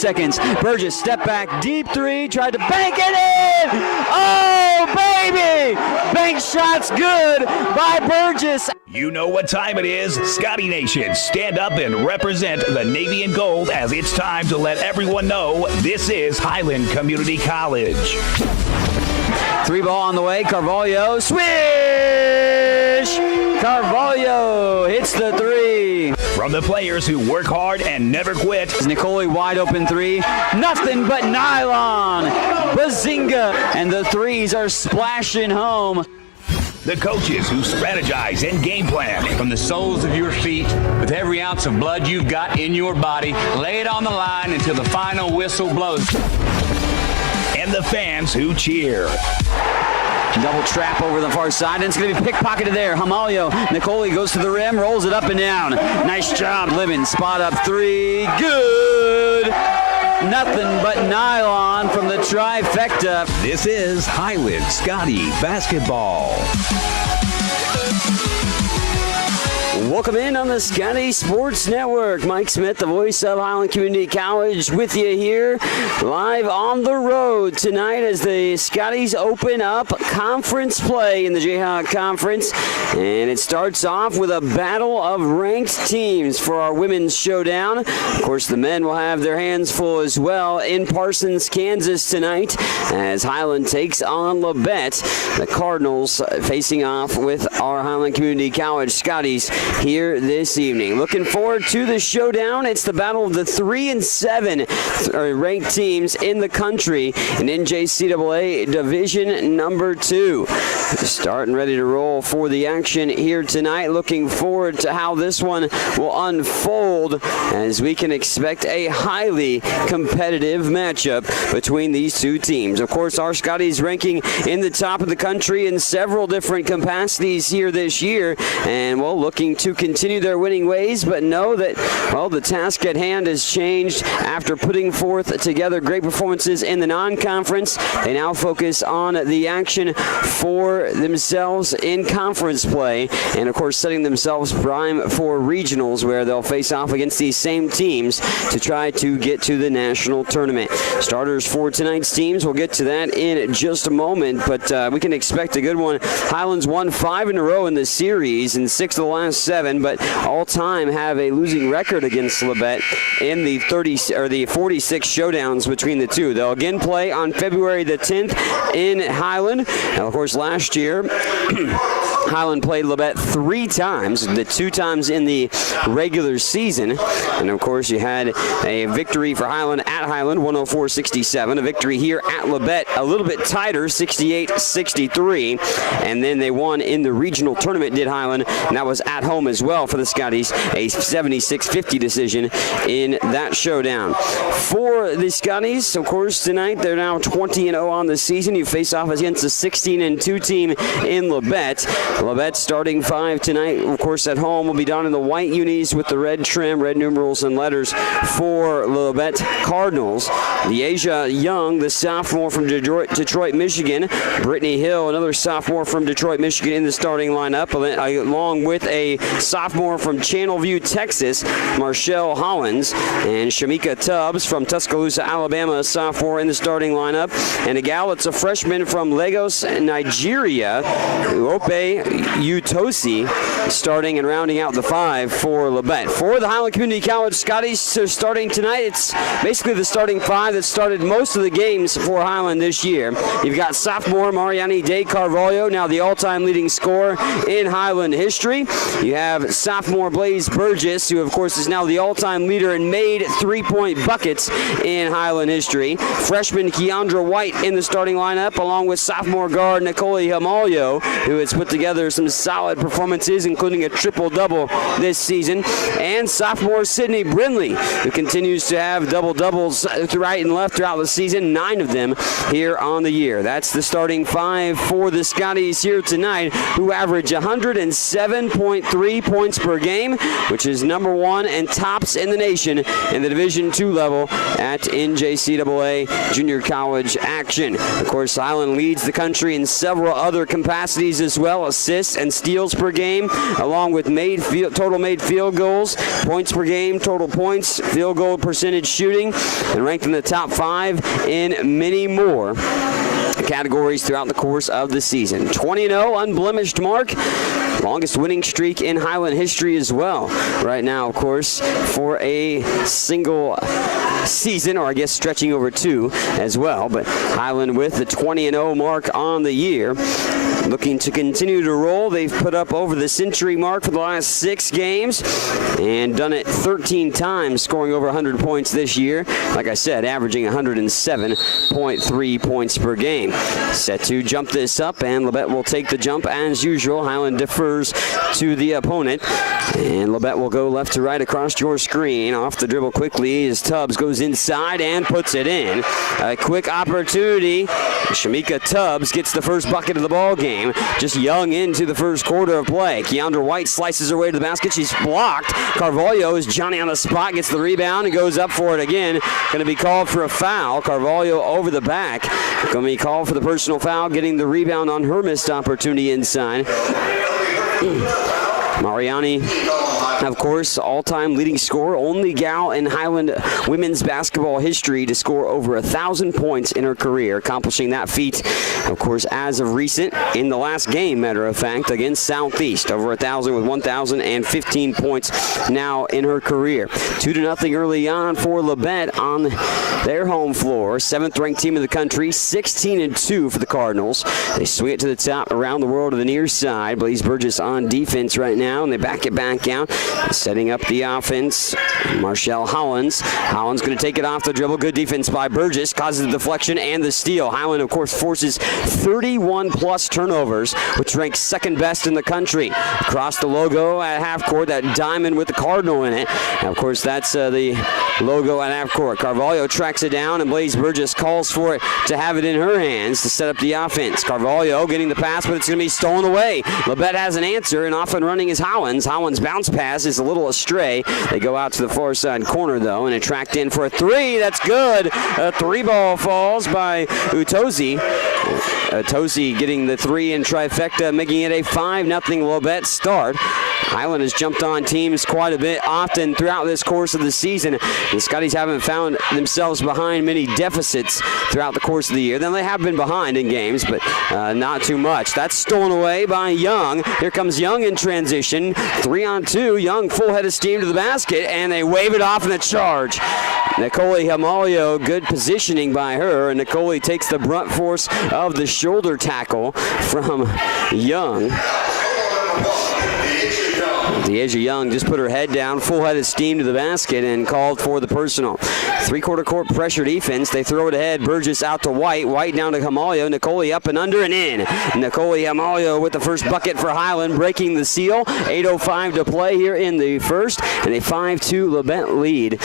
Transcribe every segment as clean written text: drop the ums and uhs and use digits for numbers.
seconds. Burgess, step back, deep three, tried to bank it in! Oh, baby! Bank shot's good by Burgess. You know what time it is. Scotty Nation, stand up and represent the Navy and Gold as it's time to let everyone know this is Highland Community College. Three ball on the way. Carvalho, swish! Carvalho hits the three. From the players who work hard and never quit. Nicole wide open three. Nothing but nylon. Bazinga. And the threes are splashing home. The coaches who strategize and game plan. From the soles of your feet, with every ounce of blood you've got in your body, lay it on the line until the final whistle blows. And the fans who cheer. Double trap over the far side, and it's going to be pickpocketed there. Hamalio, Nicole goes to the rim, rolls it up and down. Nice job, Libin. Spot up three. Good. Nothing but nylon from the trifecta. This is Highland Scotty basketball. Welcome in on the Scotty Sports Network. Mike Smith, the voice of Highland Community College, with you here live on the road tonight as the Scotties open up conference play in the Jayhawk Conference. And it starts off with a battle of ranked teams for our women's showdown. Of course, the men will have their hands full as well in Parsons, Kansas tonight as Highland takes on Labette. The Cardinals facing off with our Highland Community College Scotties here this evening. Looking forward to the showdown. It's the battle of the 3 and 7 ranked teams in the country in NJCAA Division number 2. Starting ready to roll for the action here tonight. Looking forward to how this one will unfold as we can expect a highly competitive matchup between these two teams. Of course, our Scotties ranking in the top of the country in several different capacities here this year, and well, looking to continue their winning ways, but know that, well, the task at hand has changed after putting forth together great performances in the non-conference. They now focus on the action for themselves in conference play, and of course setting themselves prime for regionals where they'll face off against these same teams to try to get to the national tournament. Starters for tonight's teams, we'll get to that in just a moment, but we can expect a good one. Highlands won 5 in a row in the series and 6 of the last 7, but all-time have a losing record against Labette in the 46 showdowns between the two. They'll again play on February the 10th in Highland. And of course, last year, Highland played Labette 3 times, the 2 times in the regular season. And of course, you had a victory for Highland at Highland, 104-67. A victory here at Labette, a little bit tighter, 68-63. And then they won in the regional tournament, did Highland, and that was at home as well for the Scotties, a 76-50 decision in that showdown. For the Scotties, of course, tonight they're now 20-0 on the season. You face off against a 16-2 team in Labette. Labette starting 5 tonight, of course, at home will be done in the white unis with the red trim, red numerals and letters for Labette Cardinals. Leasia Young, the sophomore from Detroit, Michigan. Brittany Hill, another sophomore from Detroit, Michigan, in the starting lineup, along with a sophomore from Channelview, Texas, Marshall Hollins, and Shamika Tubbs from Tuscaloosa, Alabama, a sophomore in the starting lineup, and a gal that's a freshman from Lagos, Nigeria, Uope Utosi, starting and rounding out the 5 for Labette. For the Highland Community College Scotties starting tonight, it's basically the starting 5 that started most of the games for Highland this year. You've got sophomore Mariani De Carvalho, now the all-time leading scorer in Highland history. You have sophomore Blaze Burgess, who of course is now the all-time leader and made 3-point buckets in Highland history. Freshman Keandra White in the starting lineup, along with sophomore guard Nicole Hamalio, who has put together some solid performances, including a triple-double this season. And sophomore Sydney Brindley, who continues to have double-doubles right and left throughout the season, 9 of them here on the year. That's the starting 5 for the Scotties here tonight, who average 107.3 points per game, which is number 1 and tops in the nation in the Division II level at NJCAA junior college action. Of course, Highland leads the country in several other capacities as well. A assists and steals per game, along with total made field goals, points per game, total points, field goal percentage shooting, and ranked in the top 5 in many more categories throughout the course of the season. 20-0, unblemished mark. Longest winning streak in Highland history as well. Right now, of course, for a single season, or I guess stretching over 2 as well. But Highland with the 20-0 mark on the year. Looking to continue to roll. They've put up over the century mark for the last 6 games and done it 13 times, scoring over 100 points this year. Like I said, averaging 107.3 points per game. Set to jump this up, and Labette will take the jump as usual. Highland defers to the opponent, and Labette will go left to right across your screen. Off the dribble quickly as Tubbs goes inside and puts it in. A quick opportunity. Shamika Tubbs gets the first bucket of the ball game. Just young into the first quarter of play. Keandra White slices her way to the basket. She's blocked. Carvalho is Johnny on the spot, gets the rebound and goes up for it again. Going to be called for a foul. Carvalho over the back. Going to be called for the personal foul, getting the rebound on her missed opportunity inside. Mariani, of course, all-time leading scorer, only gal in Highland women's basketball history to score over 1,000 points in her career, accomplishing that feat, of course, as of recent in the last game, matter of fact, against Southeast, over 1,000 with 1,015 points now in her career. 2-0 early on for Labette on their home floor, 7th-ranked team in the country, 16-2 for the Cardinals. They swing it to the top around the world to the near side. Blaze Burgess on defense right now, and they back it back out. Setting up the offense, Marshall Hollins. Hollins going to take it off the dribble. Good defense by Burgess. Causes the deflection and the steal. Highland, of course, forces 31-plus turnovers, which ranks 2nd best in the country. Across the logo at half court, that diamond with the Cardinal in it. And of course, that's the logo at half court. Carvalho tracks it down, and Blaze Burgess calls for it to have it in her hands to set up the offense. Carvalho getting the pass, but it's going to be stolen away. Labette has an answer, and off and running is Hollins. Hollins' bounce pass is a little astray. They go out to the far side corner, though, and it tracked in for a 3. That's good. A 3-ball falls by Utosi. Utosi getting the 3 in trifecta, making it a 5-0 Labette start. Highland has jumped on teams quite a bit often throughout this course of the season. The Scotties haven't found themselves behind many deficits throughout the course of the year. Then they have been behind in games, but not too much. That's stolen away by Young. Here comes Young in transition. 3-on-2. Young full head of steam to the basket, and they wave it off in the charge. Nicole Hamalio, good positioning by her, and Nicole takes the brunt force of the shoulder tackle from Young. Deasia Young just put her head down, full head of steam to the basket, and called for the personal. 3-quarter court pressure defense. They throw it ahead. Burgess out to White. White down to Hamalio. Nicole up and under and in. Nicole Hamalio with the first bucket for Highland, breaking the seal. 8:05 to play here in the first, and a 5-2 Labette lead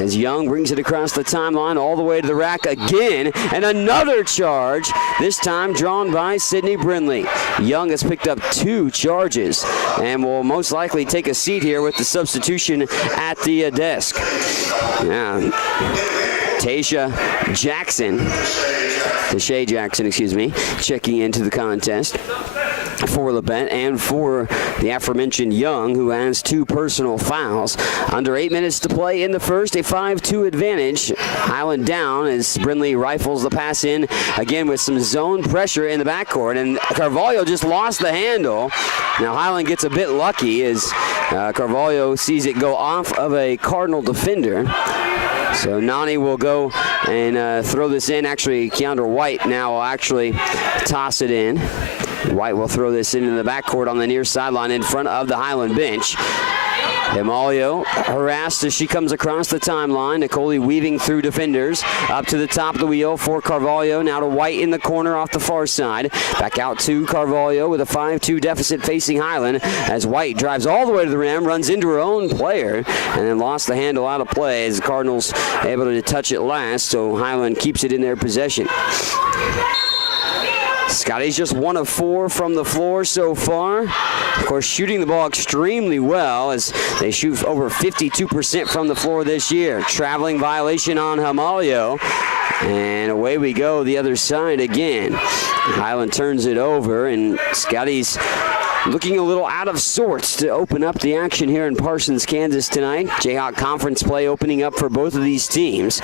as Young brings it across the timeline all the way to the rack again, and another charge, this time drawn by Sydney Brindley. Young has picked up 2 charges and will most likely take a seat here with the substitution at the desk. Yeah. Tasha Jackson, checking into the contest for Labette and for the aforementioned Young, who has 2 personal fouls. Under 8 minutes to play in the first, a 5-2 advantage. Highland down as Brindley rifles the pass in again with some zone pressure in the backcourt, and Carvalho just lost the handle. Now Highland gets a bit lucky as Carvalho sees it go off of a Cardinal defender. So Nani will go and throw this in. Actually, Keandra White now will actually toss it in. White will throw this into the backcourt on the near sideline in front of the Highland bench. Hamalio harassed as she comes across the timeline. Nicole weaving through defenders. Up to the top of the wheel for Carvalho. Now to White in the corner off the far side. Back out to Carvalho with a 5-2 deficit facing Highland as White drives all the way to the rim, runs into her own player, and then lost the handle out of play as the Cardinals able to touch it last, so Highland keeps it in their possession. Scotty's just 1 of 4 from the floor so far. Of course, shooting the ball extremely well as they shoot over 52% from the floor this year. Traveling violation on Hamalio. And away we go the other side again. Highland turns it over, and Scotty's looking a little out of sorts to open up the action here in Parsons, Kansas tonight. Jayhawk Conference play opening up for both of these teams.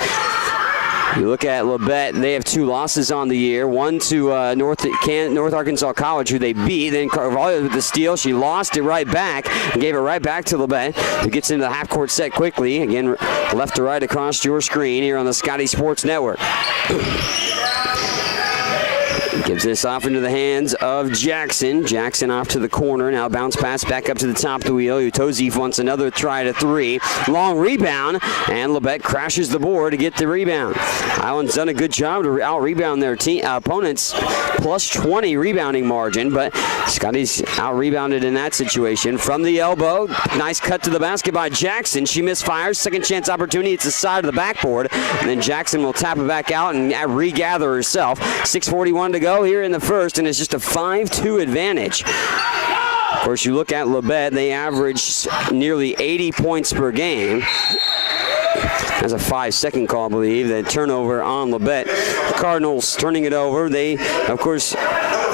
You look at Labette, they have 2 losses on the year. One to North Arkansas College, who they beat. Then Carvalho with the steal. She lost it right back and gave it right back to Labette, who gets into the half-court set quickly. Again, left to right across your screen here on the Scotty Sports Network. Gives this off into the hands of Jackson. Jackson off to the corner. Now bounce pass back up to the top of the wheel. Utosi wants another try to 3. Long rebound, and Labette crashes the board to get the rebound. Highland's done a good job to out-rebound their opponents. Plus 20 rebounding margin, but Scotty's out-rebounded in that situation. From the elbow, nice cut to the basket by Jackson. She misfires. Second chance opportunity. It's the side of the backboard. And then Jackson will tap it back out and regather herself. 6:41 to go here in the first, and it's just a 5-2 advantage. Of course, you look at Labette, they average nearly 80 points per game. That's a 5-second call, I believe. That turnover on Labette. The Cardinals turning it over. They, of course,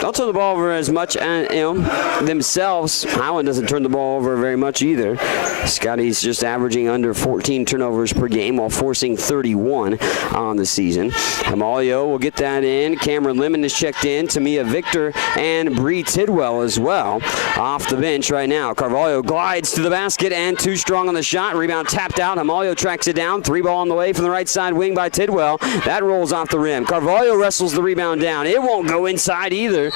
don't turn the ball over as much themselves. Highland doesn't turn the ball over very much either. Scotty's just averaging under 14 turnovers per game while forcing 31 on the season. Hamalio will get that in. Cameron Lemon is checked in. Tamia Victor and Bree Tidwell as well off the bench right now. Carvalho glides to the basket and too strong on the shot. Rebound tapped out. Hamalio tracks it down. 3 ball on the way from the right side wing by Tidwell. That rolls off the rim. Carvalho wrestles the rebound down. It won't go inside either.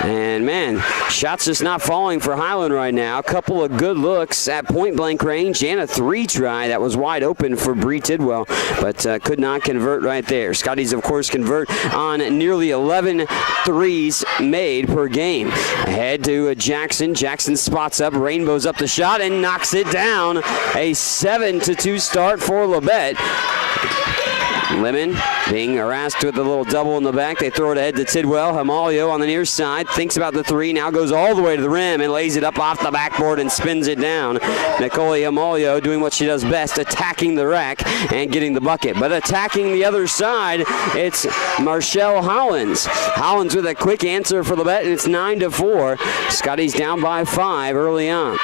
And, man, shots just not falling for Highland right now. A couple of good looks at point-blank range and a 3 try that was wide open for Bree Tidwell, but could not convert right there. Scotties, of course, convert on nearly 11 threes made per game. Ahead to Jackson. Jackson spots up, rainbows up the shot, and knocks it down. A 7-2 start for Labette. Lemon being harassed with a little double in the back. They throw it ahead to Tidwell. Hamalio on the near side thinks about the 3, now goes all the way to the rim and lays it up off the backboard and spins it down. Nicole Hamalio doing what she does best, attacking the rack and getting the bucket. But attacking the other side, it's Marshall Hollins. Hollins with a quick answer for Labette, and it's 9-4. Scotty's down by 5 early on.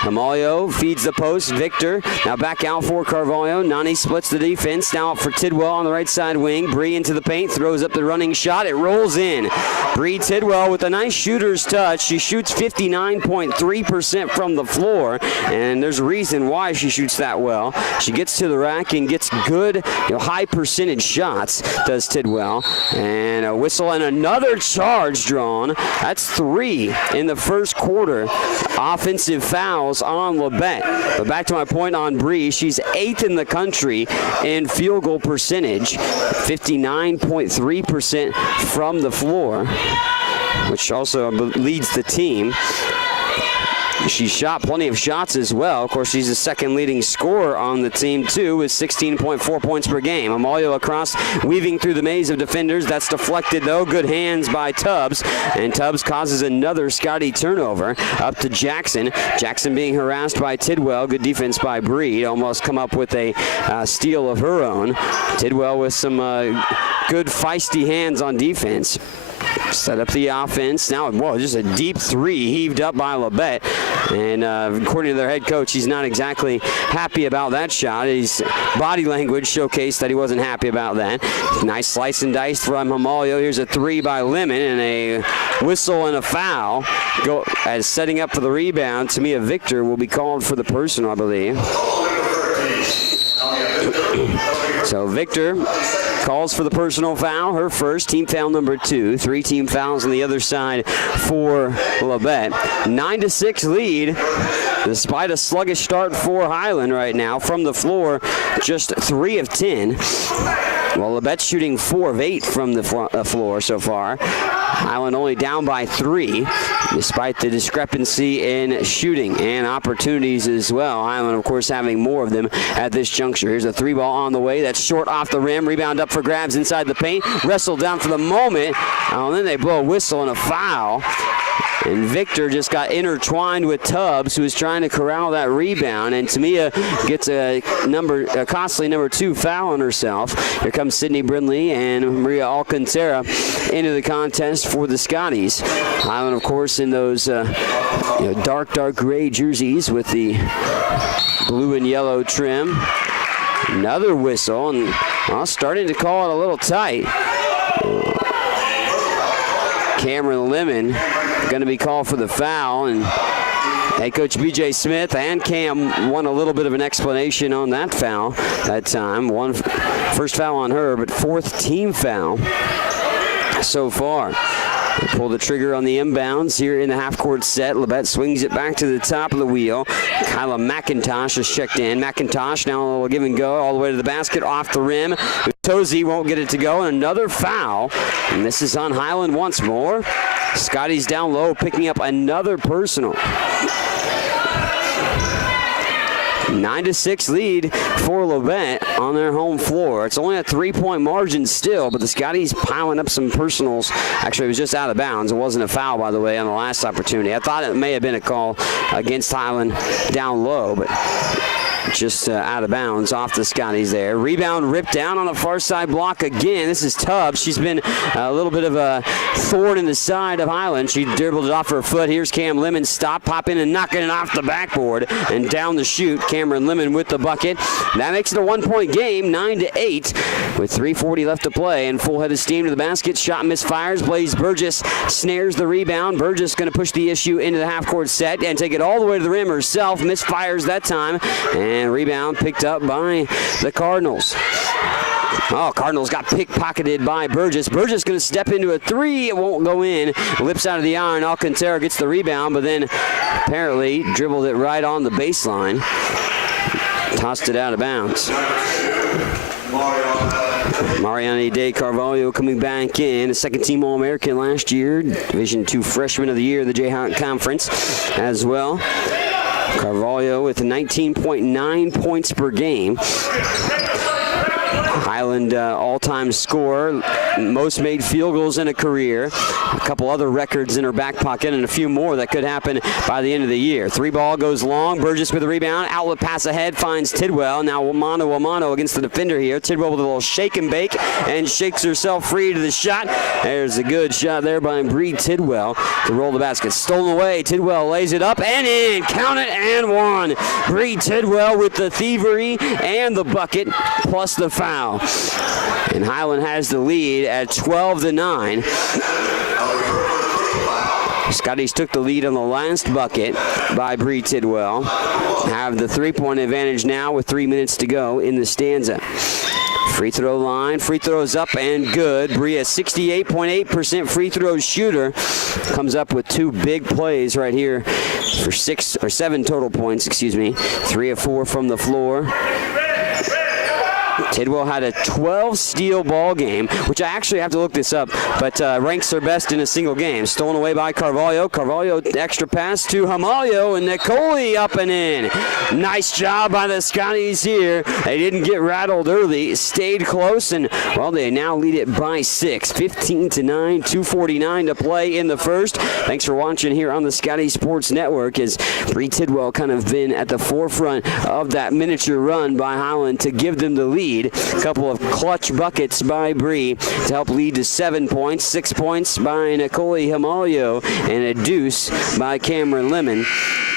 Hamalio feeds the post. Victor now back out for Carvalho. Nani splits the defense. Now out for Tidwell on the right side wing. Bree into the paint. Throws up the running shot. It rolls in. Bree Tidwell with a nice shooter's touch. She shoots 59.3% from the floor. And there's a reason why she shoots that well. She gets to the rack and gets good, high percentage shots, does Tidwell. And a whistle and another charge drawn. That's 3 in the first quarter. Offensive foul on Labette. But back to my point on Bree, she's 8th in the country in field goal percentage, 59.3% from the floor, which also leads the team. She shot plenty of shots as well. Of course, she's the second leading scorer on the team, too, with 16.4 points per game. Amalio across, weaving through the maze of defenders. That's deflected, though. Good hands by Tubbs. And Tubbs causes another Scotty turnover up to Jackson. Jackson being harassed by Tidwell. Good defense by Bree. Almost come up with a steal of her own. Tidwell with some good feisty hands on defense. Set up the offense. Now, just a deep 3 heaved up by Labette. And according to their head coach, he's not exactly happy about that shot. His body language showcased that he wasn't happy about that. Nice slice and dice from Hamalio. Here's a 3 by Lemon and a whistle and a foul. As setting up for the rebound, Tamia Victor will be called for the personal, I believe. So Victor calls for the personal foul, her first, team foul number 2. 3 team fouls on the other side for Labette. 9-6 lead, despite a sluggish start for Highland right now. From the floor, just 3 of 10. Well, Labette's shooting 4 of 8 from the floor so far. Highland only down by 3, despite the discrepancy in shooting and opportunities as well. Highland, of course, having more of them at this juncture. Here's a 3 ball on the way. That's short off the rim. Rebound up for grabs inside the paint. Wrestled down for the moment. And then they blow a whistle and a foul. and Victor just got intertwined with Tubbs, who was trying to corral that rebound, and Tamia gets a costly number 2 foul on herself. Here comes Sydney Brindley and Maria Alcantara into the contest for the Scotties. Highland, of course, in those dark gray jerseys with the blue and yellow trim. Another whistle, and starting to call it a little tight. Cameron Lemon going to be called for the foul, and head coach B.J. Smith and Cam want a little bit of an explanation on that foul that time. First foul on her, but 4th team foul so far. They pull the trigger on the inbounds here in the half-court set. Labette swings it back to the top of the wheel. Kyla McIntosh has checked in. McIntosh now a little give and go all the way to the basket, off the rim. Tozy won't get it to go, and another foul. And this is on Highland once more. Scotty's down low, picking up another personal. 9-6 lead for Labette on their home floor. It's only a 3-point margin still, but the Scotties piling up some personals. Actually, it was just out of bounds. It wasn't a foul, by the way, on the last opportunity. I thought it may have been a call against Highland down low, but just out of bounds off the Scotties there. Rebound ripped down on the far side block again. This is Tubbs. She's been a little bit of a thorn in the side of Highland. She dribbled it off her foot. Here's Cam Lemon. Stop, popping and knocking it off the backboard and down the chute. Cameron Lemon with the bucket. That makes it a 1-point game, 9-8 with 3:40 left to play, and full head of steam to the basket. Shot misfires. Blaze Burgess snares the rebound. Burgess going to push the issue into the half-court set and take it all the way to the rim herself. Misfires that time. And rebound picked up by the Cardinals. Cardinals got pickpocketed by Burgess. Burgess going to step into a 3. It won't go in. Lips out of the iron. Alcantara gets the rebound, but then apparently dribbled it right on the baseline. Tossed it out of bounds. Mariani De Carvalho coming back in, a second-team All-American last year. Division II Freshman of the Year in the Jayhawk Conference as well. Carvalho with 19.9 points per game. Highland all-time scorer, most made field goals in a career, a couple other records in her back pocket, and a few more that could happen by the end of the year. 3-ball goes long. Burgess with the rebound. Outlet pass ahead, finds Tidwell. Now mano a mano against the defender here. Tidwell with a little shake and bake and shakes herself free to the shot. There's a good shot there by Bree Tidwell to roll the basket. Stolen away. Tidwell lays it up and in. Count it and one. Bree Tidwell with the thievery and the bucket plus the foul. And Highland has the lead at 12-9. Scotties took the lead on the last bucket by Bree Tidwell. Have the 3-point advantage now with 3 minutes to go in the stanza. Free throw line, free throws up and good. Bree, a 68.8% free throw shooter, comes up with 2 big plays right here for 7 total points, 3 of 4 from the floor. Tidwell had a 12-steal ball game, which I actually have to look this up, but ranks her best in a single game. Stolen away by Carvalho. Carvalho extra pass to Hamalio, and Nicole up and in. Nice job by the Scotties here. They didn't get rattled early, stayed close, and, well, they now lead it by 6. 15-9, 2:49 to play in the first. Thanks for watching here on the Scotty Sports Network, as Bree Tidwell kind of been at the forefront of that miniature run by Highland to give them the lead. A couple of clutch buckets by Bree to help lead to 7 points. 6 points by Nicole Hamalio and a deuce by Cameron Lemon.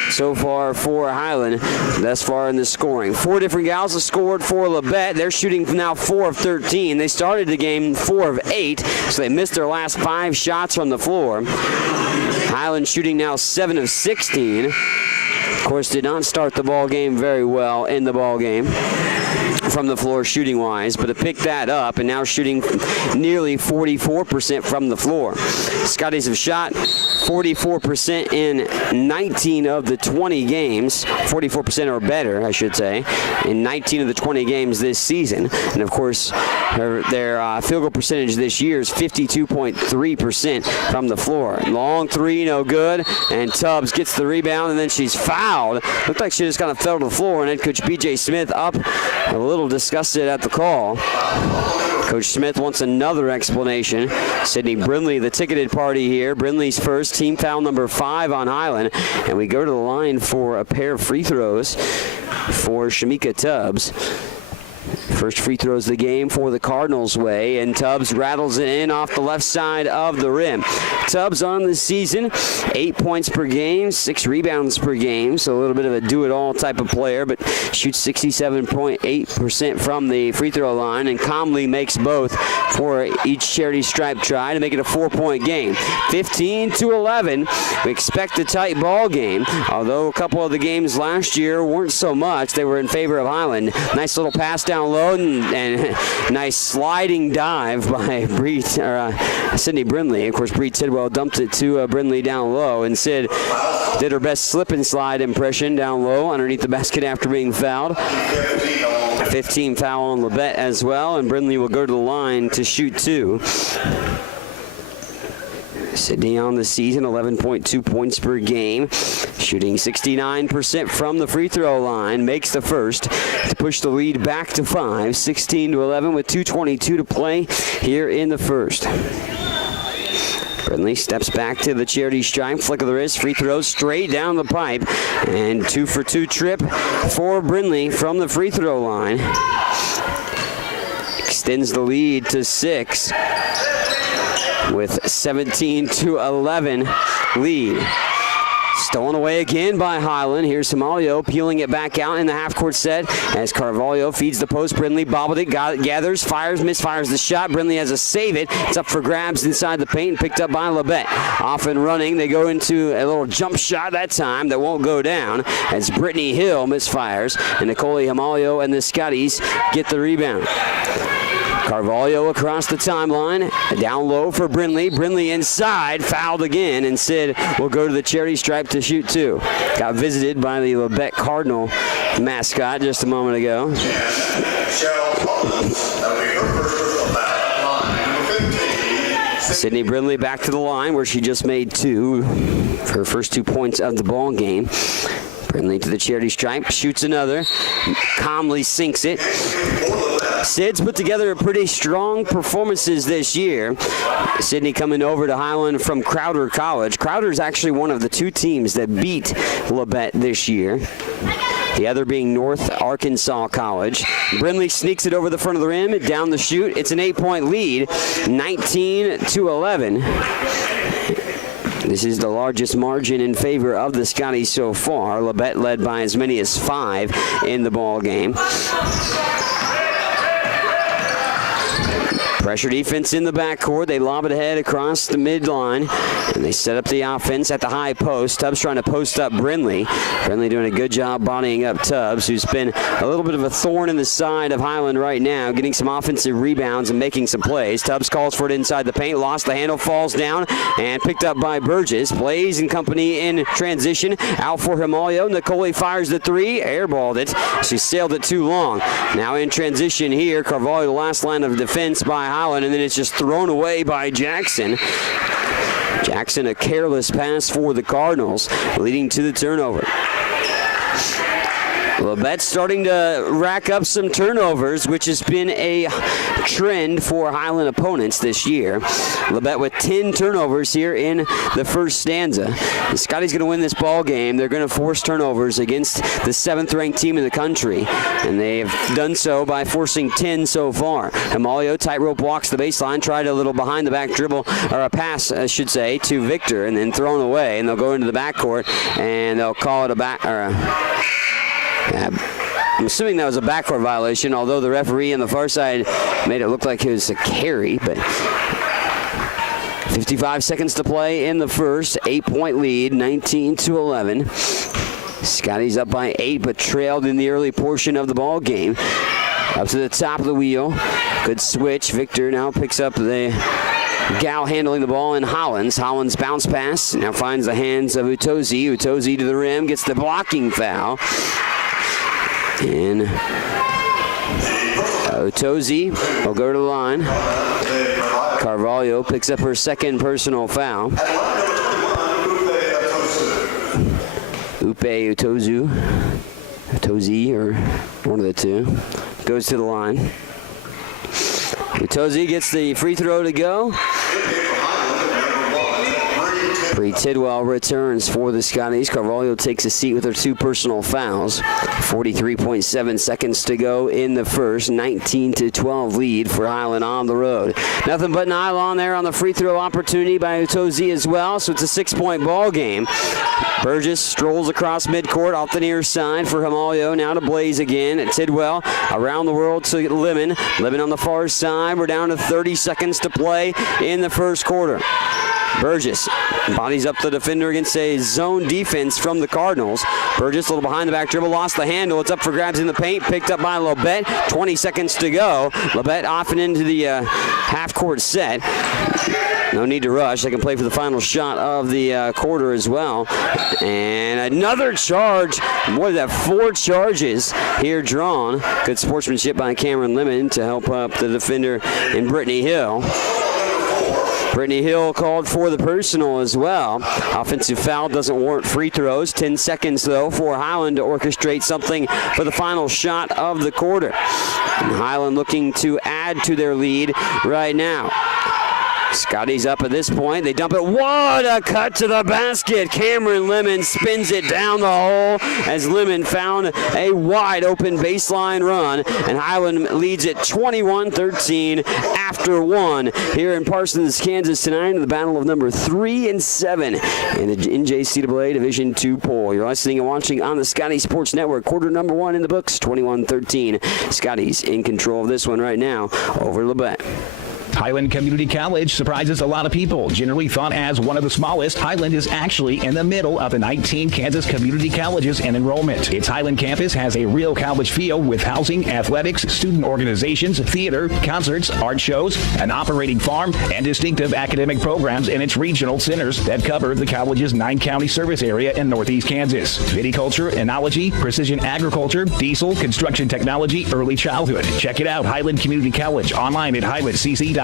So far for Highland thus far in the scoring. 4 different gals have scored for Labette. They're shooting now 4 of 13. They started the game 4 of 8, so they missed their last 5 shots from the floor. Highland shooting now 7 of 16. Of course, did not start the ball game very well in the ball game from the floor shooting wise, but to pick that up and now shooting nearly 44% from the floor. Scotties have shot 44% in 19 of the 20 games, 44% or better, I should say, in 19 of the 20 games this season. And of course, their field goal percentage this year is 52.3% from the floor. Long 3, no good, and Tubbs gets the rebound, and then she's fouled. Looked like she just kind of fell to the floor, and head coach B.J. Smith up a little disgusted at the call. Coach Smith wants another explanation. Sydney Brindley, the ticketed party here. Brindley's first, team foul number 5 on Highland. And we go to the line for a pair of free throws for Shamika Tubbs. First free throws of the game for the Cardinals' way, and Tubbs rattles it in off the left side of the rim. Tubbs on the season, 8 points per game, 6 rebounds per game, so a little bit of a do-it-all type of player, but shoots 67.8% from the free throw line, and calmly makes both for each charity stripe try to make it a 4-point game. 15-11. We expect a tight ball game, although a couple of the games last year weren't so much. They were in favor of Highland. Nice little pass down low and nice sliding dive by Sydney Brindley. Of course, Bree Tidwell dumped it to Brindley down low, and Sid did her best slip and slide impression down low underneath the basket after being fouled. 15 foul on Labette as well, and Brindley will go to the line to shoot 2. Sydney on the season, 11.2 points per game, shooting 69% from the free throw line, makes the first to push the lead back to 5, 16-11 with 2:22 to play here in the first. Brindley steps back to the charity stripe, flick of the wrist, free throws straight down the pipe, and 2-for-2 trip for Brindley from the free throw line. Extends the lead to 6. With 17-11 lead. Stolen away again by Highland. Here's Himalio peeling it back out in the half-court set as Carvalho feeds the post. Brindley bobbled it, gathers, fires, misfires the shot. Brindley has a save it. It's up for grabs inside the paint, picked up by Labette. Off and running. They go into a little jump shot that time that won't go down as Brittany Hill misfires, and Nicole Himalio and the Scotties get the rebound. Carvalho across the timeline, down low for Brindley. Brindley inside, fouled again, and Sid will go to the charity stripe to shoot 2. Got visited by the Labette Cardinal mascot just a moment ago. Sydney Brindley back to the line where she just made 2 for her first 2 points of the ball game. Brindley to the charity stripe, shoots another, calmly sinks it. Sid's put together pretty strong performances this year. Sydney coming over to Highland from Crowder College. Crowder's actually one of the 2 teams that beat Labette this year, the other being North Arkansas College. Brindley sneaks it over the front of the rim, down the chute. It's an 8-point lead, 19-11. This is the largest margin in favor of the Scotties so far. Labette led by as many as 5 in the ball game. Pressure defense in the backcourt. They lob it ahead across the midline, and they set up the offense at the high post. Tubbs trying to post up Brindley. Brindley doing a good job bodying up Tubbs, who's been a little bit of a thorn in the side of Highland right now, getting some offensive rebounds and making some plays. Tubbs calls for it inside the paint, lost the handle, falls down, and picked up by Burgess. Blaze and company in transition. Out for Himalio. Nicole fires the 3, airballed it. She sailed it too long. Now in transition here, Carvalho, the last line of defense by Highland, and then it's just thrown away by Jackson. Jackson, a careless pass for the Cardinals, leading to the turnover. Labette's starting to rack up some turnovers, which has been a trend for Highland opponents this year. Labette with 10 turnovers here in the first stanza. The Scotties going to win this ball game. They're going to force turnovers against the 7th-ranked team in the country, and they have done so by forcing 10 so far. Himalio tightrope walks the baseline, tried a little behind-the-back dribble, or a pass, I should say, to Victor, and then thrown away, and they'll go into the backcourt, and they'll call it a back, or I'm assuming that was a backcourt violation, although the referee on the far side made it look like it was a carry. But 55 seconds to play in the first. 8-point lead, 19-11. Scotties up by 8, but trailed in the early portion of the ball game. Up to the top of the wheel. Good switch. Victor now picks up the Gal handling the ball in Hollands. Hollands bounce pass. Now finds the hands of Utozi. Utozi to the rim. Gets the blocking foul. And Utozi will go to the line. Carvalho picks up her second personal foul. Utozi, or one of the two, goes to the line. Utozi gets the free throw to go. Bree Tidwell returns for the Scotties. Carvalho takes a seat with her 2 personal fouls. 43.7 seconds to go in the first. 19-12 lead for Highland on the road. Nothing but nylon there on the free throw opportunity by Utozi as well, so it's a 6-point ball game. Burgess strolls across midcourt off the near side for Himalio. Now to Blaze again. Tidwell around the world to Lemon. Lemon on the far side. We're down to 30 seconds to play in the first quarter. Burgess bodies up the defender against a zone defense from the Cardinals. Burgess a little behind the back dribble, lost the handle. It's up for grabs in the paint, picked up by Labette. 20 seconds to go. Labette off and into the half-court set. No need to rush. They can play for the final shot of the quarter as well. And another charge. What is that? 4 charges here drawn. Good sportsmanship by Cameron Lemon to help up the defender in Brittany Hill. Brittany Hill called for the personal as well. Offensive foul doesn't warrant free throws. 10 seconds, though, for Highland to orchestrate something for the final shot of the quarter. And Highland looking to add to their lead right now. Scotty's up at this point. They dump it. What a cut to the basket. Cameron Lemon spins it down the hole as Lemon found a wide open baseline run. And Highland leads it 21-13 after 1 here in Parsons, Kansas tonight in the battle of number 3 and 7 in the NJCAA Division II poll. You're listening and watching on the Scotty Sports Network. Quarter number 1 in the books, 21-13. Scotty's in control of this one right now over Labette. Highland Community College surprises a lot of people. Generally thought as one of the smallest, Highland is actually in the middle of the 19 Kansas community colleges in enrollment. Its Highland campus has a real college feel with housing, athletics, student organizations, theater, concerts, art shows, an operating farm, and distinctive academic programs in its regional centers that cover the college's 9-county service area in northeast Kansas. Viticulture, enology, precision agriculture, diesel, construction technology, early childhood. Check it out, Highland Community College, online at highlandcc.edu.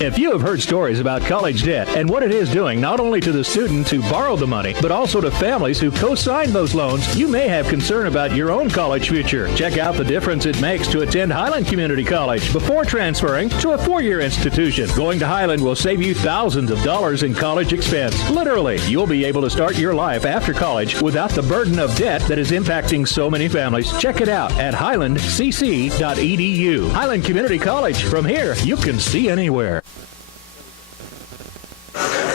If you have heard stories about college debt and what it is doing not only to the students who borrowed the money, but also to families who co-signed those loans, you may have concern about your own college future. Check out the difference it makes to attend Highland Community College before transferring to a 4-year institution. Going to Highland will save you thousands of dollars in college expense. Literally, you'll be able to start your life after college without the burden of debt that is impacting so many families. Check it out at highlandcc.edu. Highland Community College. From here, you can see anywhere.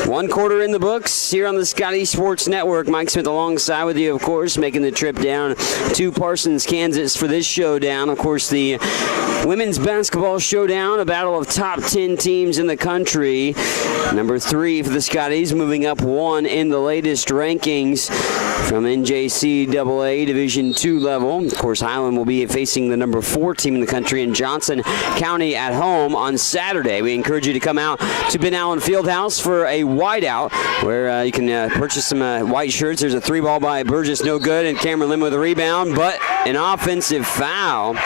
1 quarter in the books here on the Scotty Sports Network. Mike Smith alongside with you, of course, making the trip down to Parsons, Kansas for this showdown. Of course, the women's basketball showdown, a battle of top 10 teams in the country. Number 3 for the Scotties, moving up 1 in the latest rankings from NJCAA Division II level. Of course, Highland will be facing the number 4 team in the country in Johnson County at home on Saturday. We encourage you to come out to Ben Allen Fieldhouse for a whiteout where you can purchase some white shirts. There's a 3-ball by Burgess, no good, and Cameron Lim with a rebound, but an offensive foul.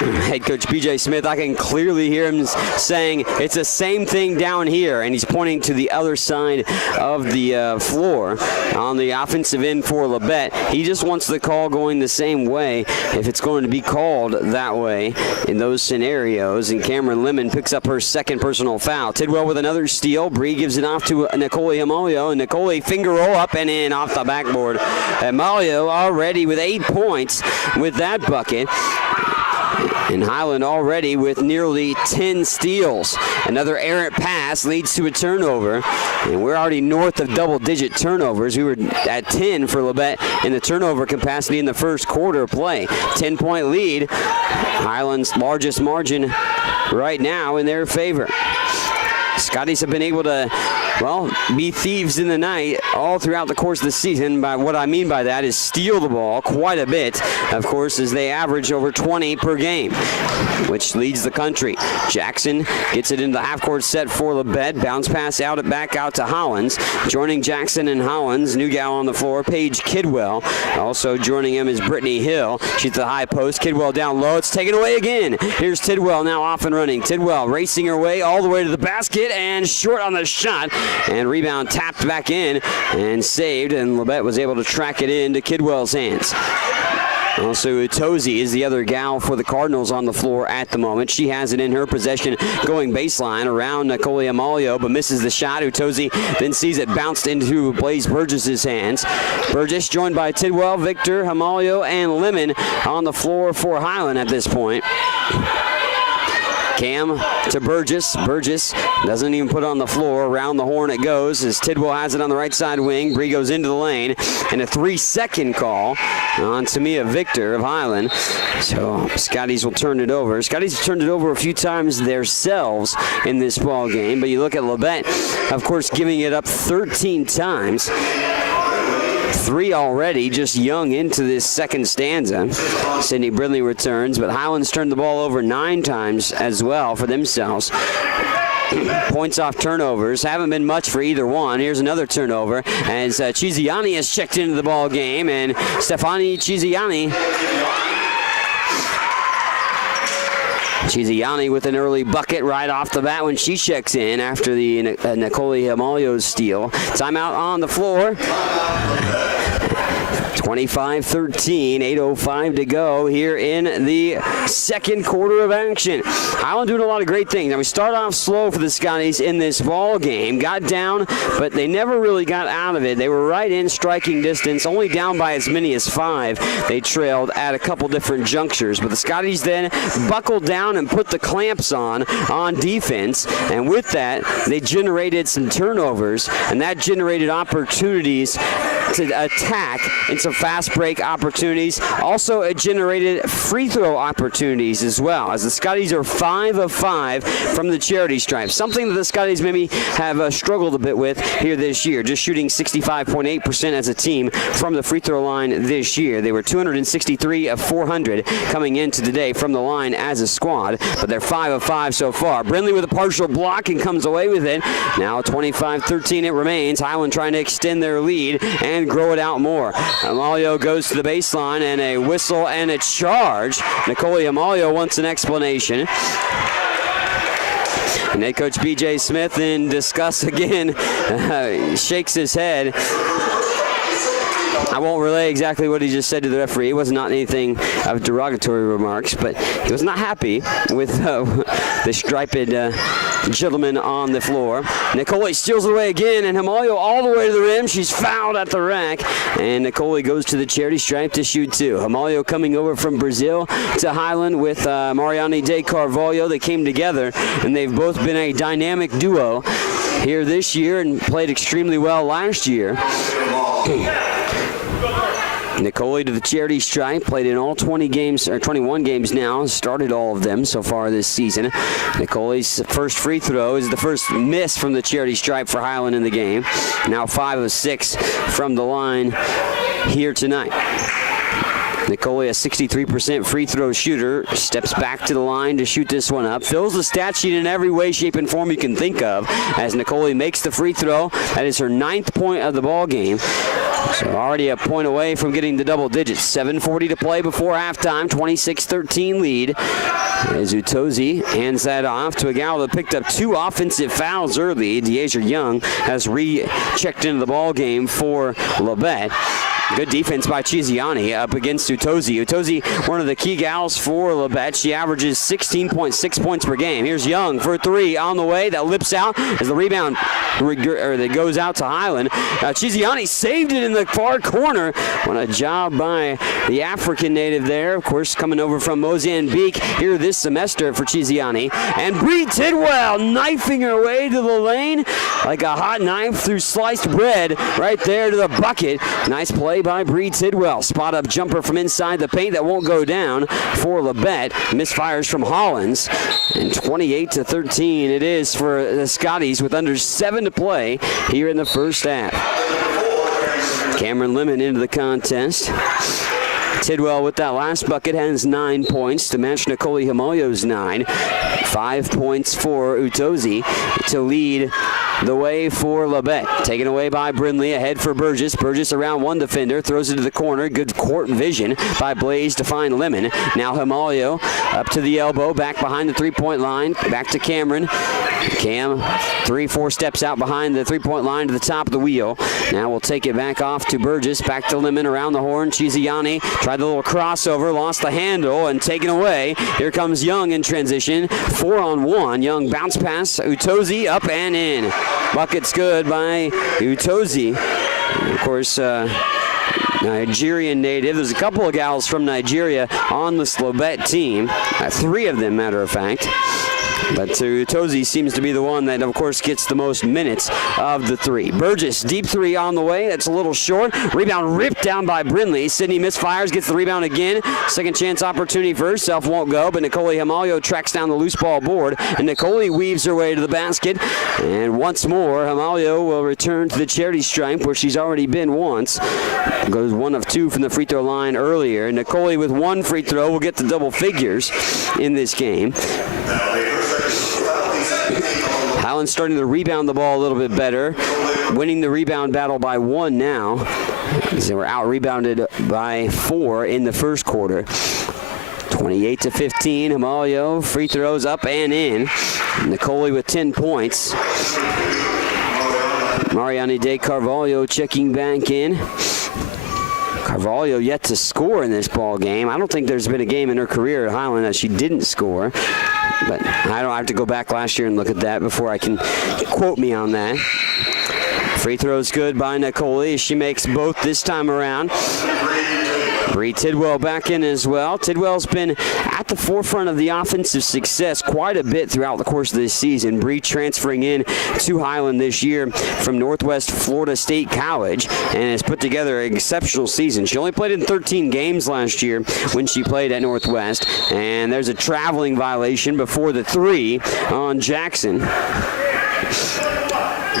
Head coach B.J. Smith, I can clearly hear him saying it's the same thing down here, and he's pointing to the other side of the floor on the offensive end for Labette. He just wants the call going the same way if it's going to be called that way in those scenarios, and Cameron Lemon picks up her 2nd personal foul. Tidwell with another steal. Bree gives it off to Nicole Himalio, and Nicole finger roll up and in off the backboard. Himalio already with 8 points with that bucket. And Highland already with nearly 10 steals. Another errant pass leads to a turnover. And we're already north of double-digit turnovers. We were at 10 for Labette in the turnover capacity in the first quarter of play. 10-point lead. Highland's largest margin right now in their favor. Scotties have been able to, well, be thieves in the night all throughout the course of the season. By what I mean by that is steal the ball quite a bit, of course, as they average over 20 per game, which leads the country. Jackson gets it into the half-court set for Labette. Bounce pass out back out to Hollins. Joining Jackson and Hollins, new gal on the floor, Paige Kidwell. Also joining him is Brittany Hill. She's at the high post. Kidwell down low. It's taken away again. Here's Tidwell now off and running. Tidwell racing her way all the way to the basket and short on the shot. And rebound tapped back in and saved, and Labette was able to track it into Kidwell's hands. Also, Utozi is the other gal for the Cardinals on the floor at the moment. She has it in her possession going baseline around Nicole Amalio, but misses the shot. Utozi then sees it bounced into Blaze Burgess' hands. Burgess joined by Tidwell, Victor, Amalio, and Lemon on the floor for Highland at this point. Cam to Burgess. Burgess doesn't even put it on the floor. Around the horn it goes as Tidwell has it on the right side wing. Bree goes into the lane. And a 3-second call on Tamia Victor of Highland. So Scotties will turn it over. Scotties have turned it over a few times themselves in this ball game. But you look at Labette, of course, giving it up 13 times. 3 already, just young into this second stanza. Sydney Brindley returns, but Highland's turned the ball over 9 times as well for themselves. Points off turnovers haven't been much for either one. Here's another turnover as Chiziani has checked into the ball game, and Stefani Chiziani with an early bucket right off the bat when she checks in after the Nicole Amalio steal. Timeout on the floor. 25-13, 8:05 to go here in the second quarter of action. Highland doing a lot of great things. Now we start off slow for the Scotties in this ball game. Got down, but they never really got out of it. They were right in striking distance, only down by as many as 5. They trailed at a couple different junctures, but the Scotties then buckled down and put the clamps on defense, and with that, they generated some turnovers, and that generated opportunities to attack and some fast break opportunities. Also, it generated free throw opportunities as well, as the Scotties are 5 of 5 from the charity stripe. Something that the Scotties maybe have struggled a bit with here this year, just shooting 65.8% as a team from the free throw line this year. They were 263 of 400 coming into today from the line as a squad, but they're 5 of 5 so far. Brindley with a partial block and comes away with it. Now 25-13 it remains. Highland trying to extend their lead and grow it out more. Amalio goes to the baseline, and a whistle and a charge. Nicole Amalio wants an explanation. And head coach B.J. Smith in disgust again shakes his head. I won't relay exactly what he just said to the referee. It was not anything of derogatory remarks, but he was not happy with the striped gentleman on the floor. Nicole steals it away again, and Amalio all the way to the rim. She's fouled at the rack, and Nicole goes to the charity stripe to shoot 2. Amalio coming over from Brazil to Highland with Mariani de Carvalho. They came together, and they've both been a dynamic duo here this year and played extremely well last year. Nicole to the charity stripe, played in all 20 games, or 21 games now, started all of them so far this season. Nicole's first free throw is the first miss from the charity stripe for Highland in the game. Now 5 of 6 from the line here tonight. Nicole, a 63% free throw shooter, steps back to the line to shoot this one up. Fills the stat sheet in every way, shape, and form you can think of as Nicole makes the free throw. That is her 9th point of the ball game. So already a point away from getting the double digits. 7:40 to play before halftime, 26-13 lead. As Utozi hands that off to a gal that picked up 2 offensive fouls early. Deasia Young has re-checked into the ball game for Labette. Good defense by Chiziani up against Utozi. Utozi, one of the key gals for Labette. She averages 16.6 points per game. Here's Young for 3 on the way. That lips out as the rebound that goes out to Highland. Chiziani saved it in the far corner. What a job by the African native there. Of course, coming over from Mozambique here this semester for Chiziani. And Bree Tidwell knifing her way to the lane like a hot knife through sliced bread right there to the bucket. Nice play by Bree Tidwell. Spot up jumper from inside the paint that won't go down for Labette. Misfires from Hollins. And 28-13 it is for the Scotties with under 7 to play here in the first half. Cameron Lemon into the contest. Tidwell with that last bucket has 9 points to match Nicole Amalio's 9. 5 points for Utozi to lead the way for Labette. Taken away by Brindley, ahead for Burgess. Burgess around one defender, throws it to the corner. Good court vision by Blaze to find Lemon. Now Himalio up to the elbow, back behind the three-point line. Back to Cameron. Cam 3-4 steps out behind the three-point line to the top of the wheel. Now we'll take it back off to Burgess. Back to Lemon around the horn. Chiziani tried the little crossover, lost the handle, and taken away. Here comes Young in transition. 4-on-1. Young bounce pass. Utozi up and in. Bucket's good by Utozi. Of course, Nigerian native. There's a couple of gals from Nigeria on the Labette team. 3 of them, matter of fact. But Utozi seems to be the one that, of course, gets the most minutes of the 3. Burgess, deep 3 on the way. That's a little short. Rebound ripped down by Brindley. Sydney misfires, gets the rebound again. Second chance opportunity for herself, won't go, but Nicole Himalio tracks down the loose ball board, and Nicole weaves her way to the basket. And once more, Himalio will return to the charity stripe where she's already been once. Goes 1 of 2 from the free throw line earlier. Nicole with 1 free throw will get to double figures in this game. Highland's starting to rebound the ball a little bit better, winning the rebound battle by 1 now. They were out-rebounded by 4 in the first quarter. 28-15, Himalio, free throws up and in. Nicole with 10 points. Mariani de Carvalho checking back in. Carvalho yet to score in this ball game. I don't think there's been a game in her career at Highland that she didn't score. But I don't have to go back last year and look at that before I can quote me on that. Free throws good by Nicole. She makes both this time around. Bree Tidwell back in as well. Tidwell's been at the forefront of the offensive success quite a bit throughout the course of this season. Bree transferring in to Highland this year from Northwest Florida State College and has put together an exceptional season. She only played in 13 games last year when she played at Northwest, and there's a traveling violation before the 3 on Jackson.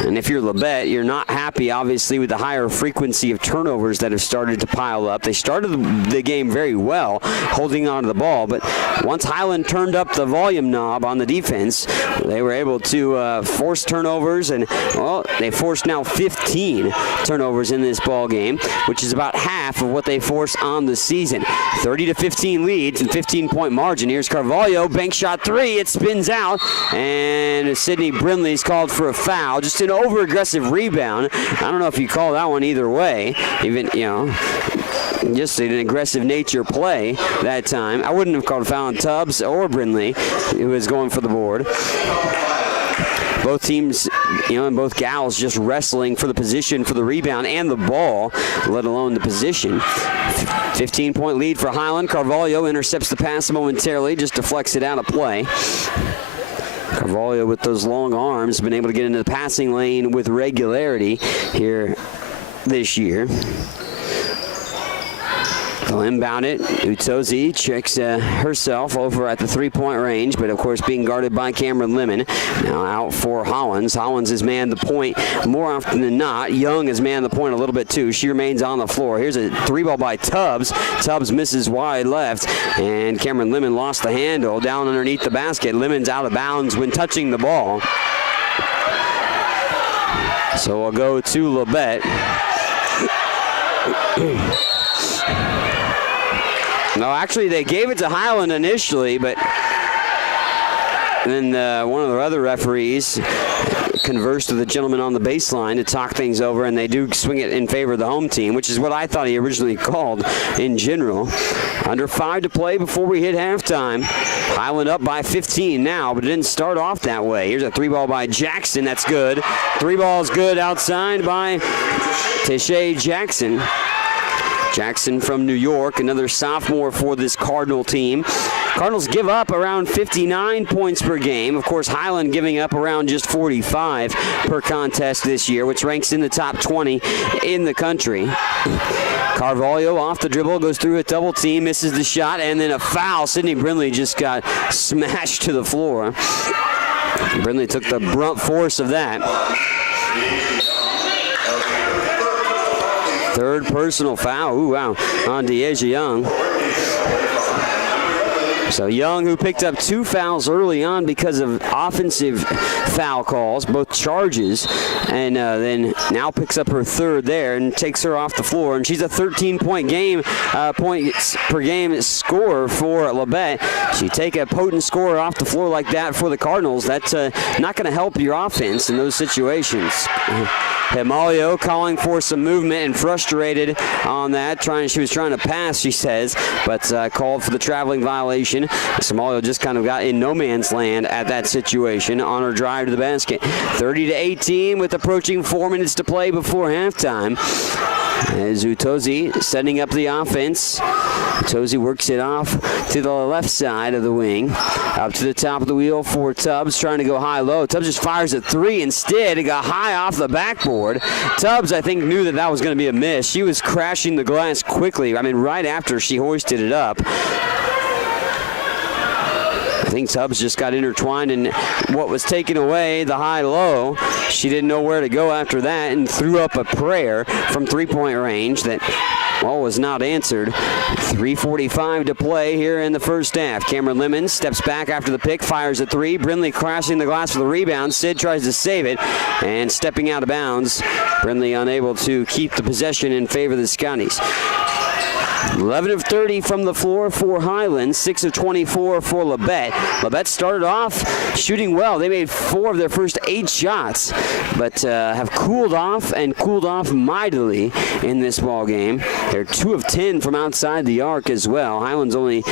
And if you're Labette, you're not happy, obviously, with the higher frequency of turnovers that have started to pile up. They started the game very well, holding on to the ball, but once Highland turned up the volume knob on the defense, they were able to force turnovers, and, well, they forced now 15 turnovers in this ball game, which is about half of what they forced on the season. 30-15 leads and 15-point margin. Here's Carvalho, bank shot 3, it spins out, and Sydney Brindley's called for a foul. Just an over-aggressive rebound. I don't know if you call that one either way. Even, just an aggressive nature play that time. I wouldn't have called a foul on Tubbs or Brindley, who was going for the board. Both teams, and both gals just wrestling for the position, for the rebound, and the ball, let alone the position. 15-point lead for Highland. Carvalho intercepts the pass momentarily, just deflects it out of play. Carvalho with those long arms, been able to get into the passing lane with regularity here this year. They'll inbound it. Utozi checks herself over at the three-point range, but of course being guarded by Cameron Lemon. Now out for Hollins. Hollins has manned the point more often than not. Young has manned the point a little bit too. She remains on the floor. Here's a 3-ball by Tubbs. Tubbs misses wide left, and Cameron Lemon lost the handle down underneath the basket. Lemon's out of bounds when touching the ball. So we'll go to Labette. No, actually, they gave it to Highland initially, but then one of the other referees conversed with the gentleman on the baseline to talk things over, and they do swing it in favor of the home team, which is what I thought he originally called in general. Under 5 to play before we hit halftime. Highland up by 15 now, but it didn't start off that way. Here's a 3-ball by Jackson. That's good. 3 balls good outside by Teshae Jackson. Jackson from New York, another sophomore for this Cardinal team. Cardinals give up around 59 points per game. Of course, Highland giving up around just 45 per contest this year, which ranks in the top 20 in the country. Carvalho off the dribble, goes through a double team, misses the shot, and then a foul. Sydney Brindley just got smashed to the floor. Brindley took the brunt force of that. Third personal foul, ooh, wow, on Deasia Young. So Young, who picked up 2 fouls early on because of offensive foul calls, both charges, and then now picks up her 3rd there and takes her off the floor. And she's a 13-point points per game scorer for Labette. So you take a potent scorer off the floor like that for the Cardinals, that's not going to help your offense in those situations. Himalio calling for some movement and frustrated on that. She was trying to pass, she says, but called for the traveling violation. Himalio just kind of got in no man's land at that situation on her drive to the basket. 30-18 with approaching 4 minutes to play before halftime. As Utozi setting up the offense. Utozi works it off to the left side of the wing. Up to the top of the wheel for Tubbs, trying to go high-low. Tubbs just fires a 3 instead. It got high off the backboard. Tubbs, I think, knew that was going to be a miss. She was crashing the glass quickly. I mean, right after she hoisted it up. I think Tubbs just got intertwined in what was taken away, the high-low. She didn't know where to go after that and threw up a prayer from 3-point range that, well, was not answered. 3:45 to play here in the first half. Cameron Lemons steps back after the pick, fires a 3. Brindley crashing the glass for the rebound. Sid tries to save it, and stepping out of bounds. Brindley unable to keep the possession in favor of the Scotties. 11 of 30 from the floor for Highland, 6 of 24 for Labette. Labette started off shooting well. They made 4 of their first 8 shots, but have cooled off mightily in this ball game. They're 2 of 10 from outside the arc as well. Highland's only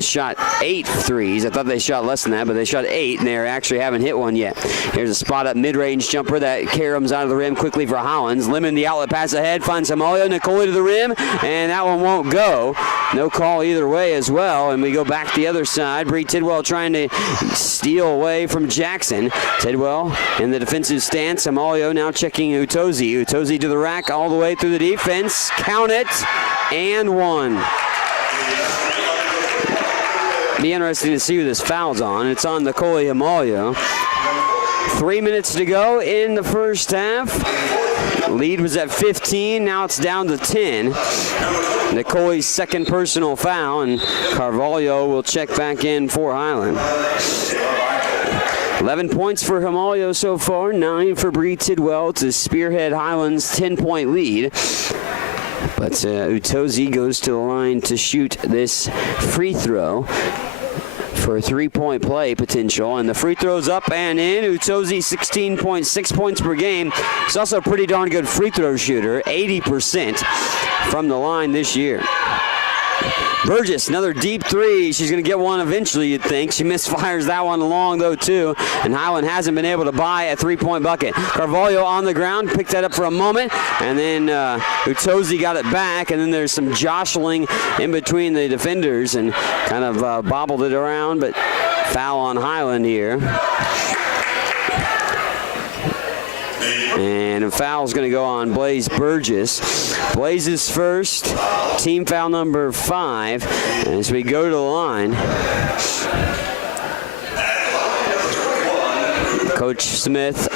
shot 8 threes. I thought they shot less than that, but they shot 8, and they actually haven't hit one yet. Here's a spot-up mid-range jumper that caroms out of the rim quickly for Highlands. Lemon the outlet pass ahead, finds Himalio. Nicole to the rim, and that one won't go. No call either way as well, and we go back the other side. Bree Tidwell trying to steal away from Jackson. Tidwell in the defensive stance. Himalio now checking Utozi. Utozi to the rack all the way through the defense. Count it, and 1. Be interesting to see who this foul's on. It's on Nicole Himalio. 3 minutes to go in the first half. Lead was at 15, now it's down to 10. Nicole's second personal foul, and Carvalho will check back in for Highland. 11 points for Himalio so far, 9 for Bree Tidwell to spearhead Highland's 10-point lead. But Utozi goes to the line to shoot this free throw for a 3-point play potential, and the free throw's up and in. Utozi 16.6 points per game. He's also a pretty darn good free throw shooter, 80% from the line this year. Burgess, another deep 3. She's going to get one eventually, you'd think. She misfires that one long, though, too. And Highland hasn't been able to buy a 3-point bucket. Carvalho on the ground, picked that up for a moment, and then Utozi got it back, and then there's some jostling in between the defenders and kind of bobbled it around, but foul on Highland here. And a foul's going to go on Blaze Burgess. Blaze's first, team foul number 5, as we go to the line. Coach Smith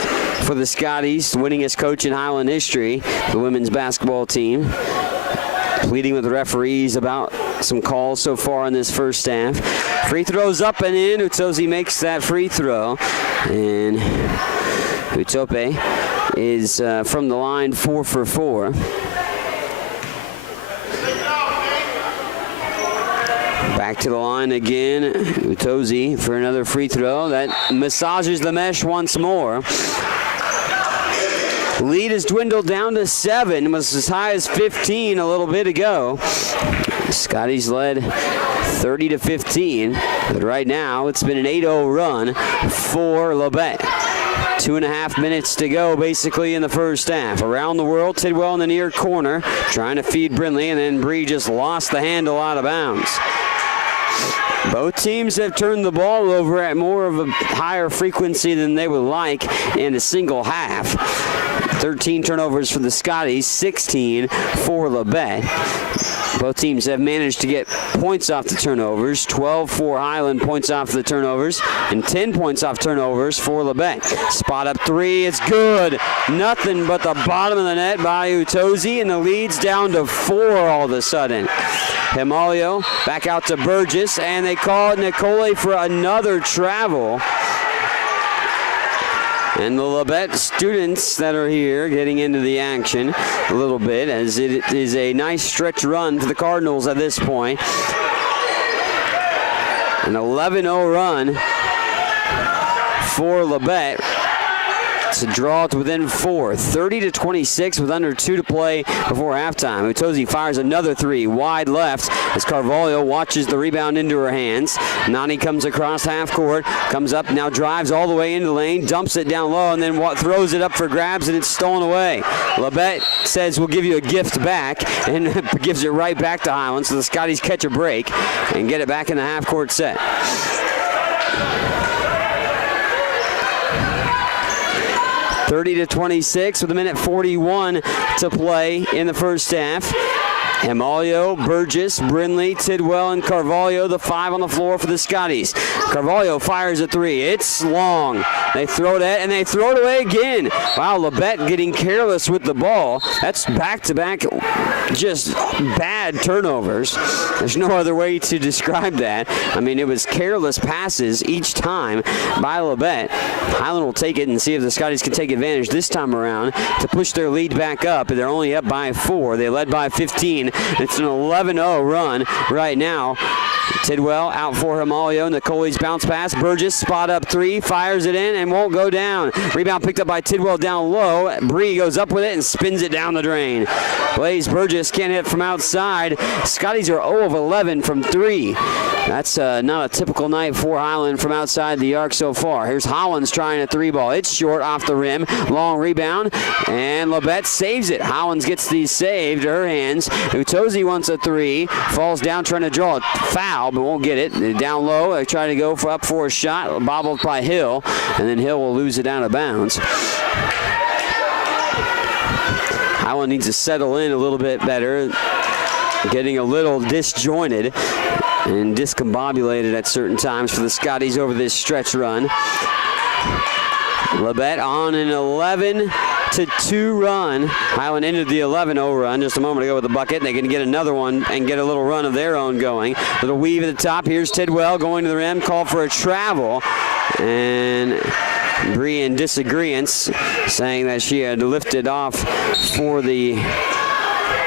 for the Scotties, winningest coach in Highland history, the women's basketball team, pleading with the referees about some calls so far in this first half. Free throws up and in. Utozi makes that free throw, and Utope is from the line 4 for 4. Back to the line again. Utozi for another free throw. That massages the mesh once more. Lead has dwindled down to 7. It was as high as 15 a little bit ago. Scotties led 30-15, but right now it's been an 8-0 run for Labette. 2.5 minutes to go basically in the first half. Around the world, Tidwell in the near corner trying to feed Brindley, and then Bree just lost the handle out of bounds. Both teams have turned the ball over at more of a higher frequency than they would like in a single half. 13 turnovers for the Scotties, 16 for Labette. Both teams have managed to get points off the turnovers. 12 for Highland points off the turnovers, and 10 points off turnovers for Labette. Spot up 3, it's good. Nothing but the bottom of the net by Utozi, and the lead's down to 4 all of a sudden. Himalio back out to Burgess, and they call Nicole for another travel. And the Labette students that are here getting into the action a little bit, as it is a nice stretch run for the Cardinals at this point. An 11-0 run for Labette to draw it within 4. 30-26 with under 2 to play before halftime. Utozi fires another 3 wide left as Carvalho watches the rebound into her hands. Nani comes across half court, comes up, now drives all the way into the lane, dumps it down low, and then throws it up for grabs, and it's stolen away. Labette says we'll give you a gift back, and gives it right back to Highland, so the Scotties catch a break and get it back in the half court set. 30-26 with 1:41 to play in the first half. Himalio, Burgess, Brindley, Tidwell, and Carvalho, the 5 on the floor for the Scotties. Carvalho fires a 3. It's long. They throw that, and they throw it away again. Wow, Labette getting careless with the ball. That's back-to-back just bad turnovers. There's no other way to describe that. I mean, it was careless passes each time by Labette. Highland will take it and see if the Scotties can take advantage this time around to push their lead back up. They're only up by 4. They led by 15. It's an 11-0 run right now. Tidwell out for Himalio. Nicole's bounce pass. Burgess spot up 3, fires it in and won't go down. Rebound picked up by Tidwell down low. Bree goes up with it and spins it down the drain. Blaze Burgess can't hit from outside. Scotties are 0 of 11 from 3. That's not a typical night for Highland from outside the arc so far. Here's Hollins trying a 3-ball. It's short off the rim. Long rebound, and Labette saves it. Hollins gets the save to her hands. Utozi wants a 3. Falls down trying to draw a foul, but won't get it. Down low, they try to go up for a shot. Bobbled by Hill, and then Hill will lose it out of bounds. Highland needs to settle in a little bit better. Getting a little disjointed and discombobulated at certain times for the Scotties over this stretch run. Labette on an 11-2 run. Highland ended the 11-0 run just a moment ago with the bucket. They can get another one and get a little run of their own going. Little weave at the top. Here's Tidwell going to the rim. Called for a travel. And Bree in disagreeance, saying that she had lifted off for the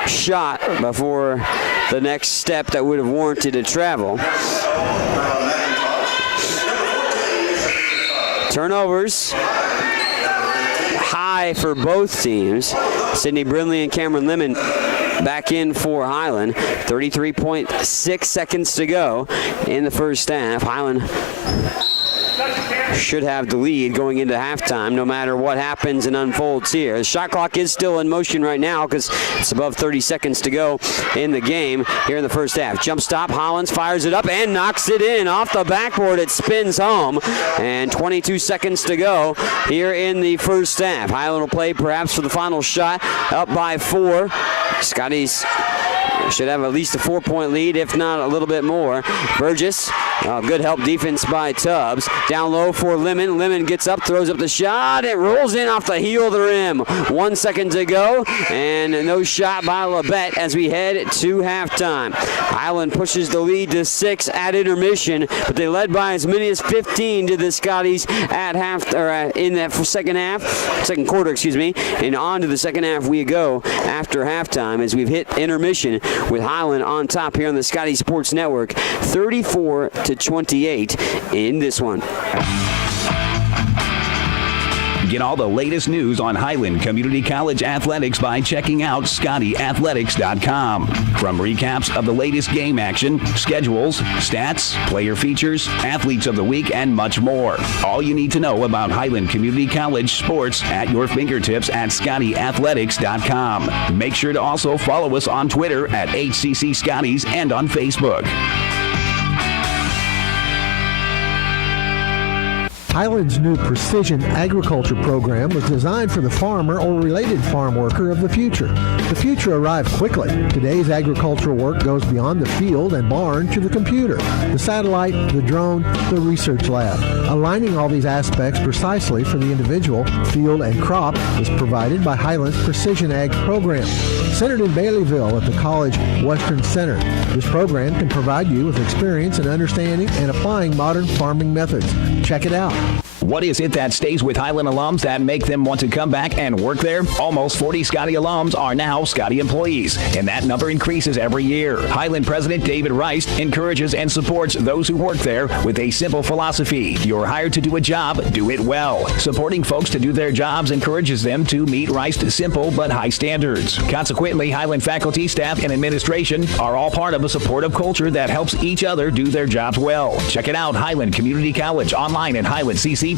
shot before the next step that would have warranted a travel. Turnovers high for both teams. Sydney Brindley and Cameron Lemon back in for Highland. 33.6 seconds to go in the first half. Highland should have the lead going into halftime no matter what happens and unfolds here. The shot clock is still in motion right now because it's above 30 seconds to go in the game here in the first half. Jump stop, Hollins fires it up and knocks it in off the backboard. It spins home, and 22 seconds to go here in the first half. Highland will play perhaps for the final shot, up by 4. Scotties should have at least a 4-point lead, if not a little bit more. Burgess, good help defense by Tubbs. Down low for Lemon. Lemon gets up, throws up the shot. It rolls in off the heel of the rim. 1 second to go, and no shot by Labette as we head to halftime. Highland pushes the lead to 6 at intermission, but they led by as many as 15 to the Scotties at in that second quarter, excuse me. And on to the second half we go after halftime as we've hit intermission with Highland on top here on the Scotty Sports Network, 34-28 in this one. Get all the latest news on Highland Community College athletics by checking out ScottyAthletics.com. From recaps of the latest game action, schedules, stats, player features, athletes of the week, and much more. All you need to know about Highland Community College sports at your fingertips at ScottyAthletics.com. Make sure to also follow us on Twitter at HCC Scotties and on Facebook. Highland's new Precision Agriculture program was designed for the farmer or related farm worker of the future. The future arrived quickly. Today's agricultural work goes beyond the field and barn to the computer, the satellite, the drone, the research lab. Aligning all these aspects precisely for the individual, field, and crop is provided by Highland's Precision Ag program. Centered in Baileyville at the College Western Center, this program can provide you with experience in understanding and applying modern farming methods. Check it out. What is it that stays with Highland alums that make them want to come back and work there? Almost 40 Scotty alums are now Scotty employees, and that number increases every year. Highland President David Rice encourages and supports those who work there with a simple philosophy. You're hired to do a job, do it well. Supporting folks to do their jobs encourages them to meet Rice's simple but high standards. Consequently, Highland faculty, staff, and administration are all part of a supportive culture that helps each other do their jobs well. Check it out, Highland Community College, online at highlandcc.edu.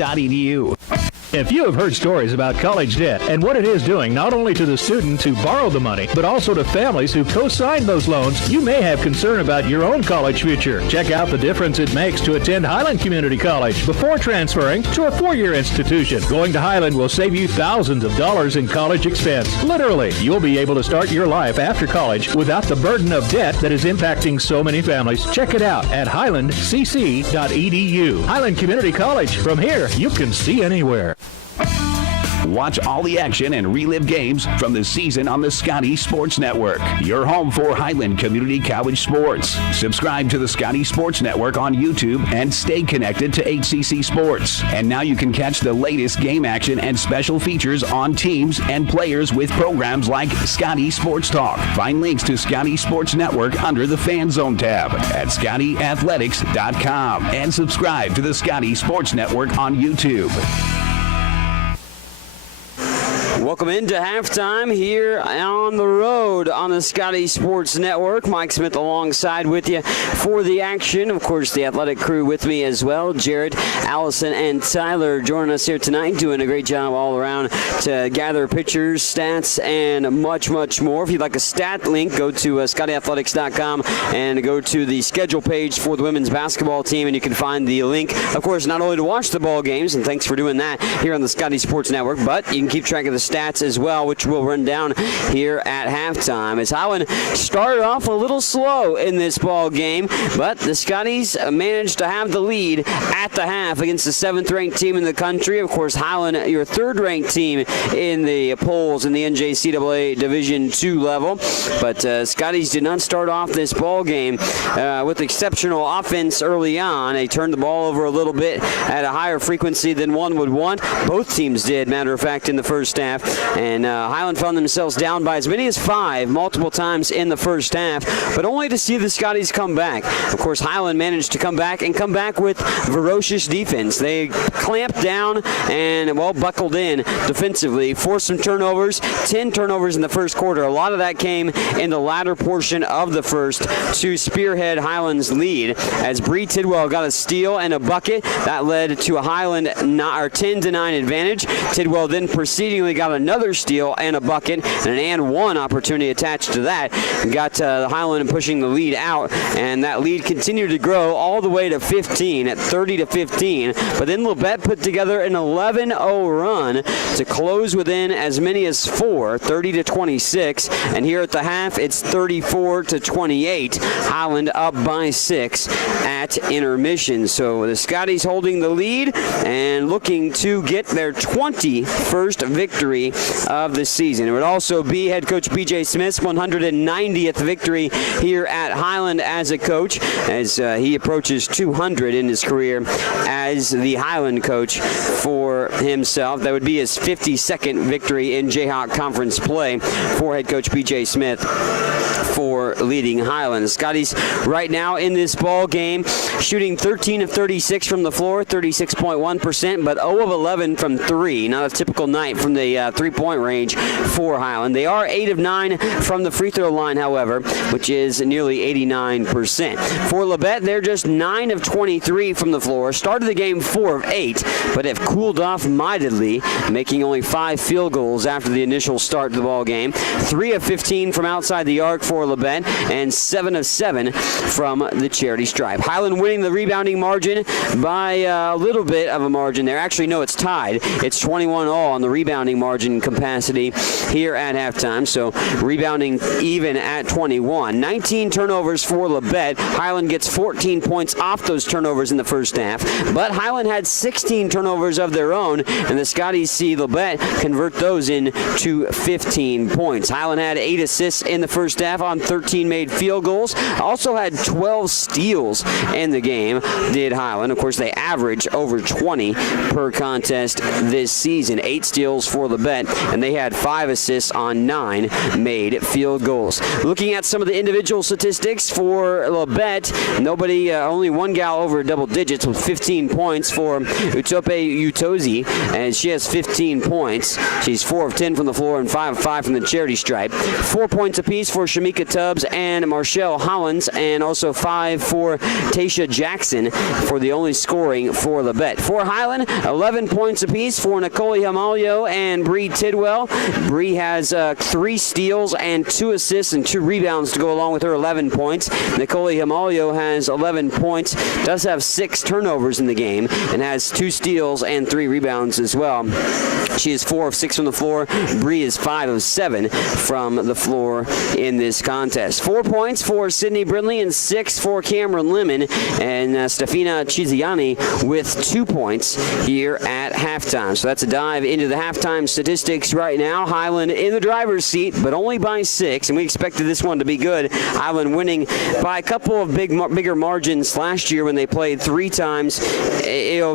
If you have heard stories about college debt and what it is doing not only to the student who borrowed the money, but also to families who co-signed those loans, you may have concern about your own college future. Check out the difference it makes to attend Highland Community College before transferring to a four-year institution. Going to Highland will save you thousands of dollars in college expense. Literally, you'll be able to start your life after college without the burden of debt that is impacting so many families. Check it out at highlandcc.edu. Highland Community College. From here, you can see anywhere. Watch all the action and relive games from the season on the Scotty Sports Network, your home for Highland Community College sports. Subscribe to the Scotty Sports Network on YouTube and stay connected to HCC Sports. And now you can catch the latest game action and special features on teams and players with programs like Scotty Sports Talk. Find links to Scotty Sports Network under the Fan Zone tab at ScottyAthletics.com and subscribe to the Scotty Sports Network on YouTube. Welcome into halftime here on the road on the Scotty Sports Network. Mike Smith alongside with you for the action. Of course, the athletic crew with me as well. Jared, Allison, and Tyler joining us here tonight, doing a great job all around to gather pictures, stats, and much, much more. If you'd like a stat link, go to ScottyAthletics.com and go to the schedule page for the women's basketball team, and you can find the link, of course, not only to watch the ball games, and thanks for doing that here on the Scotty Sports Network, but you can keep track of the stats as well, which we'll run down here at halftime. As Highland started off a little slow in this ball game, but the Scotties managed to have the lead at the half against the 7th-ranked team in the country. Of course, Highland, your 3rd-ranked team in the polls in the NJCAA Division II level. But Scotties did not start off this ball game with exceptional offense early on. They turned the ball over a little bit at a higher frequency than one would want. Both teams did, matter of fact, in the first half. And Highland found themselves down by as many as 5 multiple times in the first half, but only to see the Scotties come back. Of course, Highland managed to come back with ferocious defense. They clamped down and, well, buckled in defensively, forced some turnovers, 10 turnovers in the first quarter. A lot of that came in the latter portion of the first to spearhead Highland's lead. As Bree Tidwell got a steal and a bucket, that led to a Highland 10-9 advantage. Tidwell then proceedingly got another steal and a bucket, and an and one opportunity attached to that. Got Highland pushing the lead out, and that lead continued to grow all the way to 15 at 30-15. But then Labette put together an 11-0 run to close within as many as 4, 30-26. And here at the half, it's 34-28. Highland up by 6 at intermission. So the Scotties holding the lead and looking to get their 21st victory of the season. It would also be head coach B.J. Smith's 190th victory here at Highland as a coach, as he approaches 200 in his career as the Highland coach for himself. That would be his 52nd victory in Jayhawk Conference play for head coach B.J. Smith for leading Highland. The Scotties right now in this ball game shooting 13 of 36 from the floor, 36.1%, but 0 of 11 from 3. Not a typical night from the three-point range for Highland. They are 8 of 9 from the free throw line, however, which is nearly 89%. For Labette, they're just 9 of 23 from the floor. Started the game 4 of 8, but have cooled off mightily, making only 5 field goals after the initial start of the ball game. 3 of 15 from outside the arc for Labette. and 7 of 7 from the charity stripe. Highland winning the rebounding margin by a little bit of a margin there. Actually, no, it's tied. It's 21 all on the rebounding margin capacity here at halftime. So rebounding even at 21. 19 turnovers for Labette. Highland gets 14 points off those turnovers in the first half. But Highland had 16 turnovers of their own, and the Scotties see Labette convert those into 15 points. Highland had 8 assists in the first half on 13 made field goals. Also had 12 steals in the game, did Highland. Of course, they average over 20 per contest this season. 8 steals for Labette, and they had 5 assists on 9 made field goals. Looking at some of the individual statistics for Labette, only one gal over double digits with 15 points for Utope Utozi, and she has 15 points. She's 4 of 10 from the floor and 5 of 5 from the charity stripe. 4 points apiece for Shamika Tubbs and Marshall Hollins, and also 5 for Tasha Jackson for the only scoring for Labette. For Highland, 11 points apiece for Nicole Hamalio and Bree Tidwell. Bree has 3 steals and 2 assists and 2 rebounds to go along with her 11 points. Nicole Hamalio has 11 points, does have 6 turnovers in the game, and has 2 steals and 3 rebounds as well. She is 4 of 6 from the floor. Bree is 5 of 7 from the floor in this contest. 4 points for Sydney Brindley and 6 for Cameron Lemon, and Stefina Chiziani with 2 points here at halftime. So that's a dive into the halftime statistics right now. Highland in the driver's seat, but only by 6, and we expected this one to be good. Highland winning by a couple of bigger margins last year when they played 3 times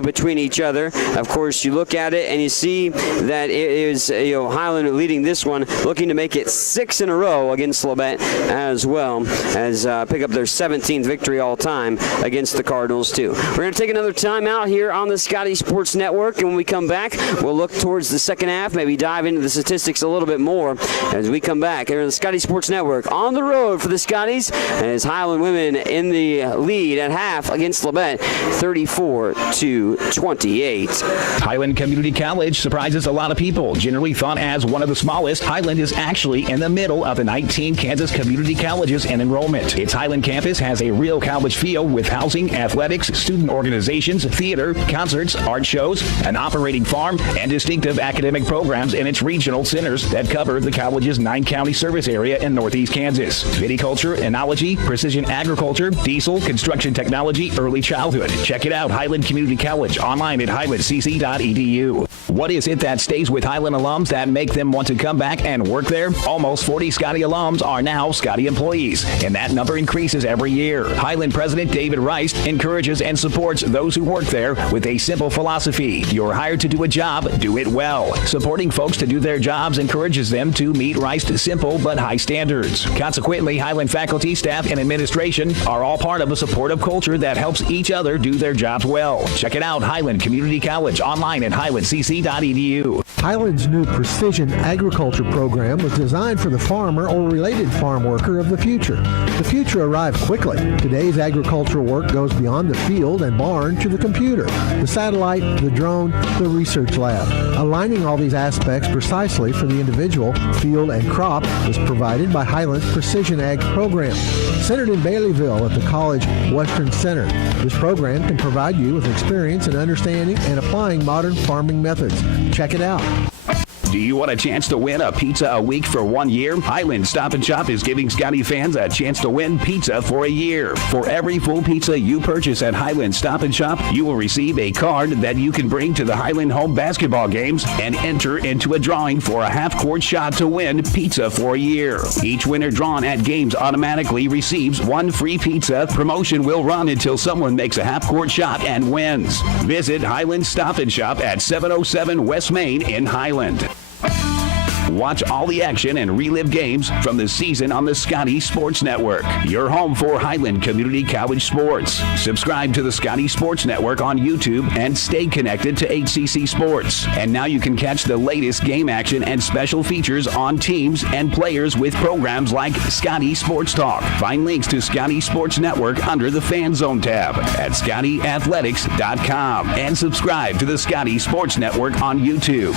between each other. Of course, you look at it and you see that it is Highland leading this one, looking to make it 6 in a row against Labette, as well as pick up their 17th victory all time against the Cardinals too. We're going to take another time out here on the Scotty Sports Network, and when we come back, we'll look towards the second half, maybe dive into the statistics a little bit more as we come back here on the Scotty Sports Network. On the road for the Scotties, as Highland women in the lead at half against Labette, 34-28. Highland Community College surprises a lot of people. Generally thought as one of the smallest, Highland is actually in the middle of the 19 Kansas community colleges in enrollment. Its Highland campus has a real college feel with housing, athletics, student organizations, theater, concerts, art shows, an operating farm, and distinctive academic programs in its regional centers that cover the college's 9-county service area in northeast Kansas. Viticulture, enology, precision agriculture, diesel, construction technology, early childhood. Check it out, Highland Community College, online at highlandcc.edu. What is it that stays with Highland alums that make them want to come back and work there? Almost 40 Scotty alums are now Scotty employees, and that number increases every year. Highland President David Rice encourages and supports those who work there with a simple philosophy. You're hired to do a job, do it well. Supporting folks to do their jobs encourages them to meet Rice's simple but high standards. Consequently, Highland faculty, staff, and administration are all part of a supportive culture that helps each other do their jobs well. Check it out, Highland Community College, online at highlandcc.edu. Highland's new precision agriculture program was designed for the farmer or related farm worker of the future. The future arrived quickly. Today's agricultural work goes beyond the field and barn to the computer, the satellite, the drone, the research lab. Aligning all these aspects precisely for the individual, field, and crop is provided by Highland's Precision Ag program. Centered in Baileyville at the College Western Center, this program can provide you with experience in understanding and applying modern farming methods. Check it out. Do you want a chance to win a pizza a week for 1 year? Highland Stop and Shop is giving Scotty fans a chance to win pizza for a year. For every full pizza you purchase at Highland Stop and Shop, you will receive a card that you can bring to the Highland home basketball games and enter into a drawing for a half-court shot to win pizza for a year. Each winner drawn at games automatically receives 1 free pizza. Promotion will run until someone makes a half-court shot and wins. Visit Highland Stop and Shop at 707 West Main in Highland. Watch all the action and relive games from the season on the Scotty Sports Network, your home for Highland Community College sports. Subscribe to the Scotty Sports Network on YouTube and stay connected to HCC Sports. And now you can catch the latest game action and special features on teams and players with programs like Scotty Sports Talk. Find links to Scotty Sports Network under the Fan Zone tab at ScottyAthletics.com and subscribe to the Scotty Sports Network on YouTube.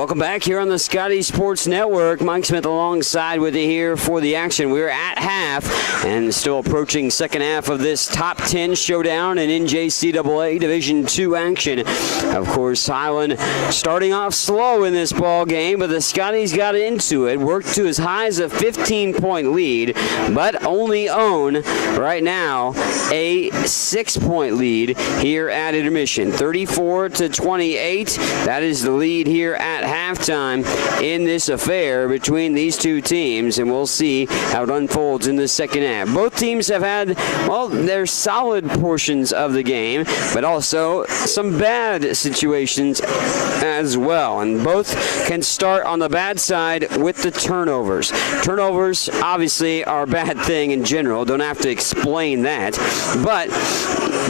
Welcome back here on the Scotty Sports Network. Mike Smith alongside with you here for the action. We're at half and still approaching second half of this top 10 showdown in NJCAA Division II action. Of course, Highland starting off slow in this ball game, but the Scotties got into it, worked to as high as a 15-point lead, but only own right now a 6-point lead here at intermission. 34-28. That is the lead here at halftime in this affair between these two teams, and we'll see how it unfolds in the second half. Both teams have had, well, their solid portions of the game, but also some bad situations as well, and both can start on the bad side with the turnovers. Turnovers obviously are a bad thing in general, don't have to explain that, but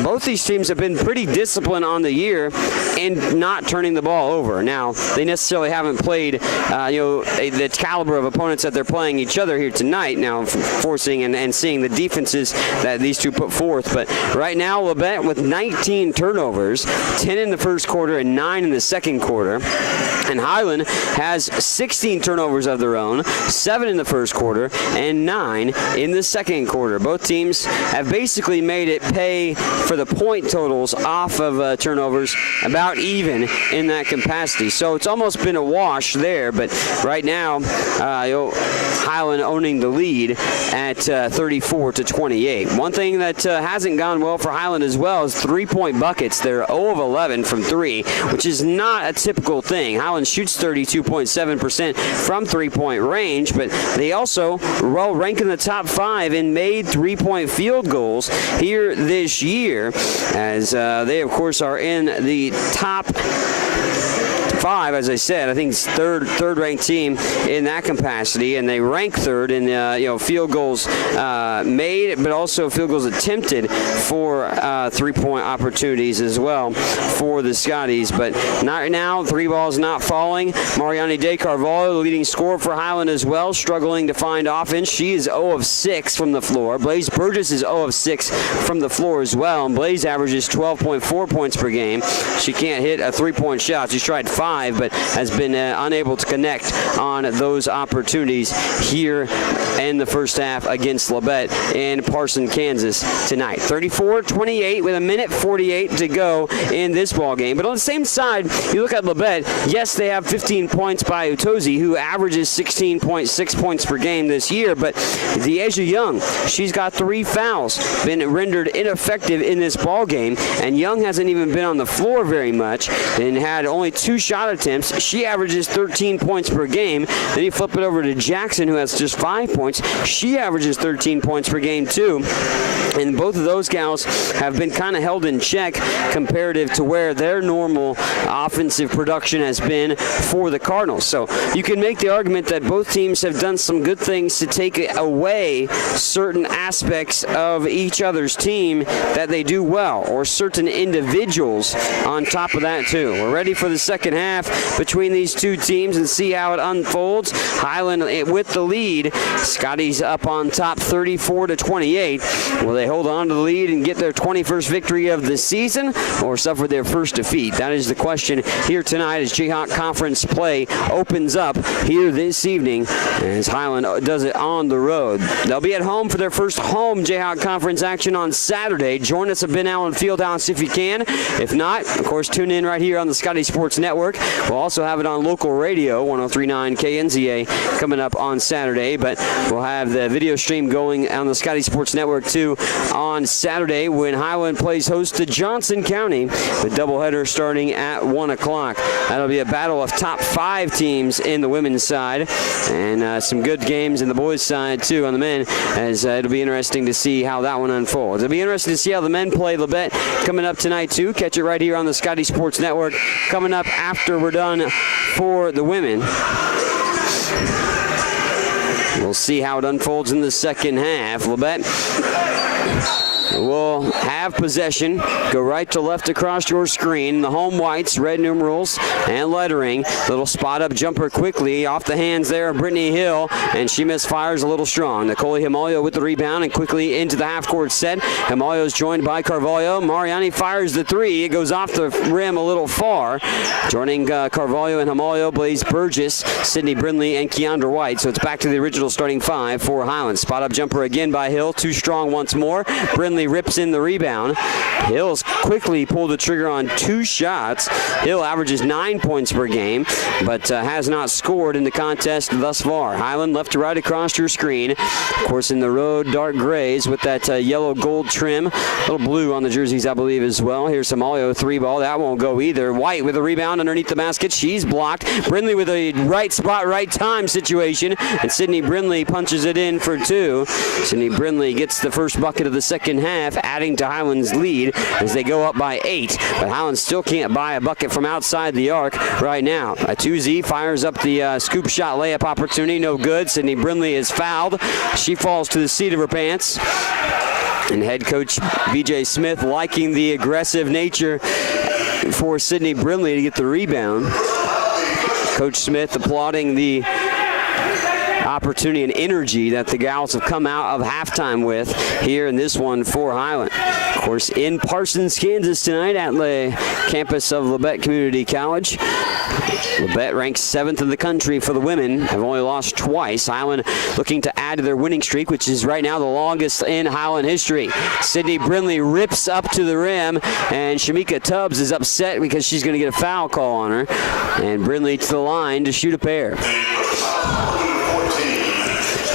both these teams have been pretty disciplined on the year in not turning the ball over. Now, they necessarily haven't played, the caliber of opponents that they're playing each other here tonight, now forcing and seeing the defenses that these two put forth. But right now, Labette with 19 turnovers, 10 in the first quarter and 9 in the second quarter. And Highland has 16 turnovers of their own, 7 in the first quarter and 9 in the second quarter. Both teams have basically made it pay for the point totals off of turnovers about even in that capacity. So it's almost been a wash there, but right now Highland owning the lead at 34-28. One thing that hasn't gone well for Highland as well is 3-point buckets. They're 0 of 11 from 3, which is not a typical thing. Highland shoots 32.7% from 3-point range, but they also rank in the top 5 in made 3-point field goals here this year, as they of course are in the top 5, as I said. I think it's third-ranked team in that capacity, and they rank third in field goals made, but also field goals attempted for 3-point opportunities as well for the Scotties. But not right now. 3 balls not falling. Mariani De Carvalho, the leading scorer for Highland as well, struggling to find offense. She is 0 of 6 from the floor. Blaze Burgess is 0 of 6 from the floor as well, and Blaze averages 12.4 points per game. She can't hit a 3-point shot. She's tried 5, but has been unable to connect on those opportunities here in the first half against Labette in Parson, Kansas tonight. 34-28 with 1:48 to go in this ball game. But on the same side, you look at Labette, yes, they have 15 points by Utozi, who averages 16.6 points per game this year, but Deasia Young, she's got 3 fouls, been rendered ineffective in this ball game, and Young hasn't even been on the floor very much and had only 2 shot attempts. She averages 13 points per game. Then you flip it over to Jackson, who has just 5 points. She averages 13 points per game too. And both of those gals have been kind of held in check comparative to where their normal offensive production has been for the Cardinals. So you can make the argument that both teams have done some good things to take away certain aspects of each other's team that they do well, or certain individuals on top of that too. We're ready for the second half between these two teams and see how it unfolds. Highland with the lead. Scotties up on top 34-28. Will they hold on to the lead and get their 21st victory of the season, or suffer their first defeat? That is the question here tonight as Jayhawk Conference play opens up here this evening as Highland does it on the road. They'll be at home for their first home Jayhawk Conference action on Saturday. Join us at Ben Allen Fieldhouse if you can. If not, of course, tune in right here on the Scotty Sports Network. We'll also have it on local radio, 103.9 KNZA, coming up on Saturday, but we'll have the video stream going on the Scotty Sports Network too on Saturday when Highland plays host to Johnson County. The doubleheader starting at 1 o'clock. That'll be a battle of top 5 teams in the women's side, and some good games in the boys' side too on the men, as it'll be interesting to see how that one unfolds. It'll be interesting to see how the men play Labette coming up tonight too. Catch it right here on the Scotty Sports Network coming up after we're done for the women. We'll see how it unfolds in the second half. Labette will have possession. Go right to left across your screen. The home whites, red numerals and lettering. Little spot up jumper quickly off the hands there of Brittany Hill, and she misfires a little strong. Nicole Himalio with the rebound and quickly into the half-court set. Himalio is joined by Carvalho. Mariani fires the three. It goes off the rim a little far. Joining Carvalho and Himalio, Blaze Burgess, Sydney Brindley, and Keandra White. So it's back to the original starting five for Highland. Spot up jumper again by Hill. Too strong once more. Brindley rips in the rebound. Hill's quickly pulled the trigger on 2 shots. Hill averages 9 points per game, but has not scored in the contest thus far. Highland left to right across your screen. Of course, in the road, dark grays with that yellow gold trim. A little blue on the jerseys, I believe, as well. Here's Himalio, 3-ball. That won't go either. White with a rebound underneath the basket. She's blocked. Brindley with a right spot, right time situation, and Sydney Brindley punches it in for 2. Sydney Brindley gets the first bucket of the second half, adding to Highland's lead as they go up by 8. But Highland still can't buy a bucket from outside the arc right now. A 2Z fires up the scoop shot layup opportunity. No good. Sydney Brindley is fouled. She falls to the seat of her pants. And head coach B.J. Smith liking the aggressive nature for Sydney Brindley to get the rebound. Coach Smith applauding the opportunity and energy that the Gals have come out of halftime with here in this one for Highland. Of course, in Parsons, Kansas tonight at the campus of Labette Community College. Labette ranks 7th in the country for the women, have only lost twice. Highland looking to add to their winning streak, which is right now the longest in Highland history. Sydney Brindley rips up to the rim, and Shamika Tubbs is upset because she's going to get a foul call on her. And Brindley to the line to shoot a pair.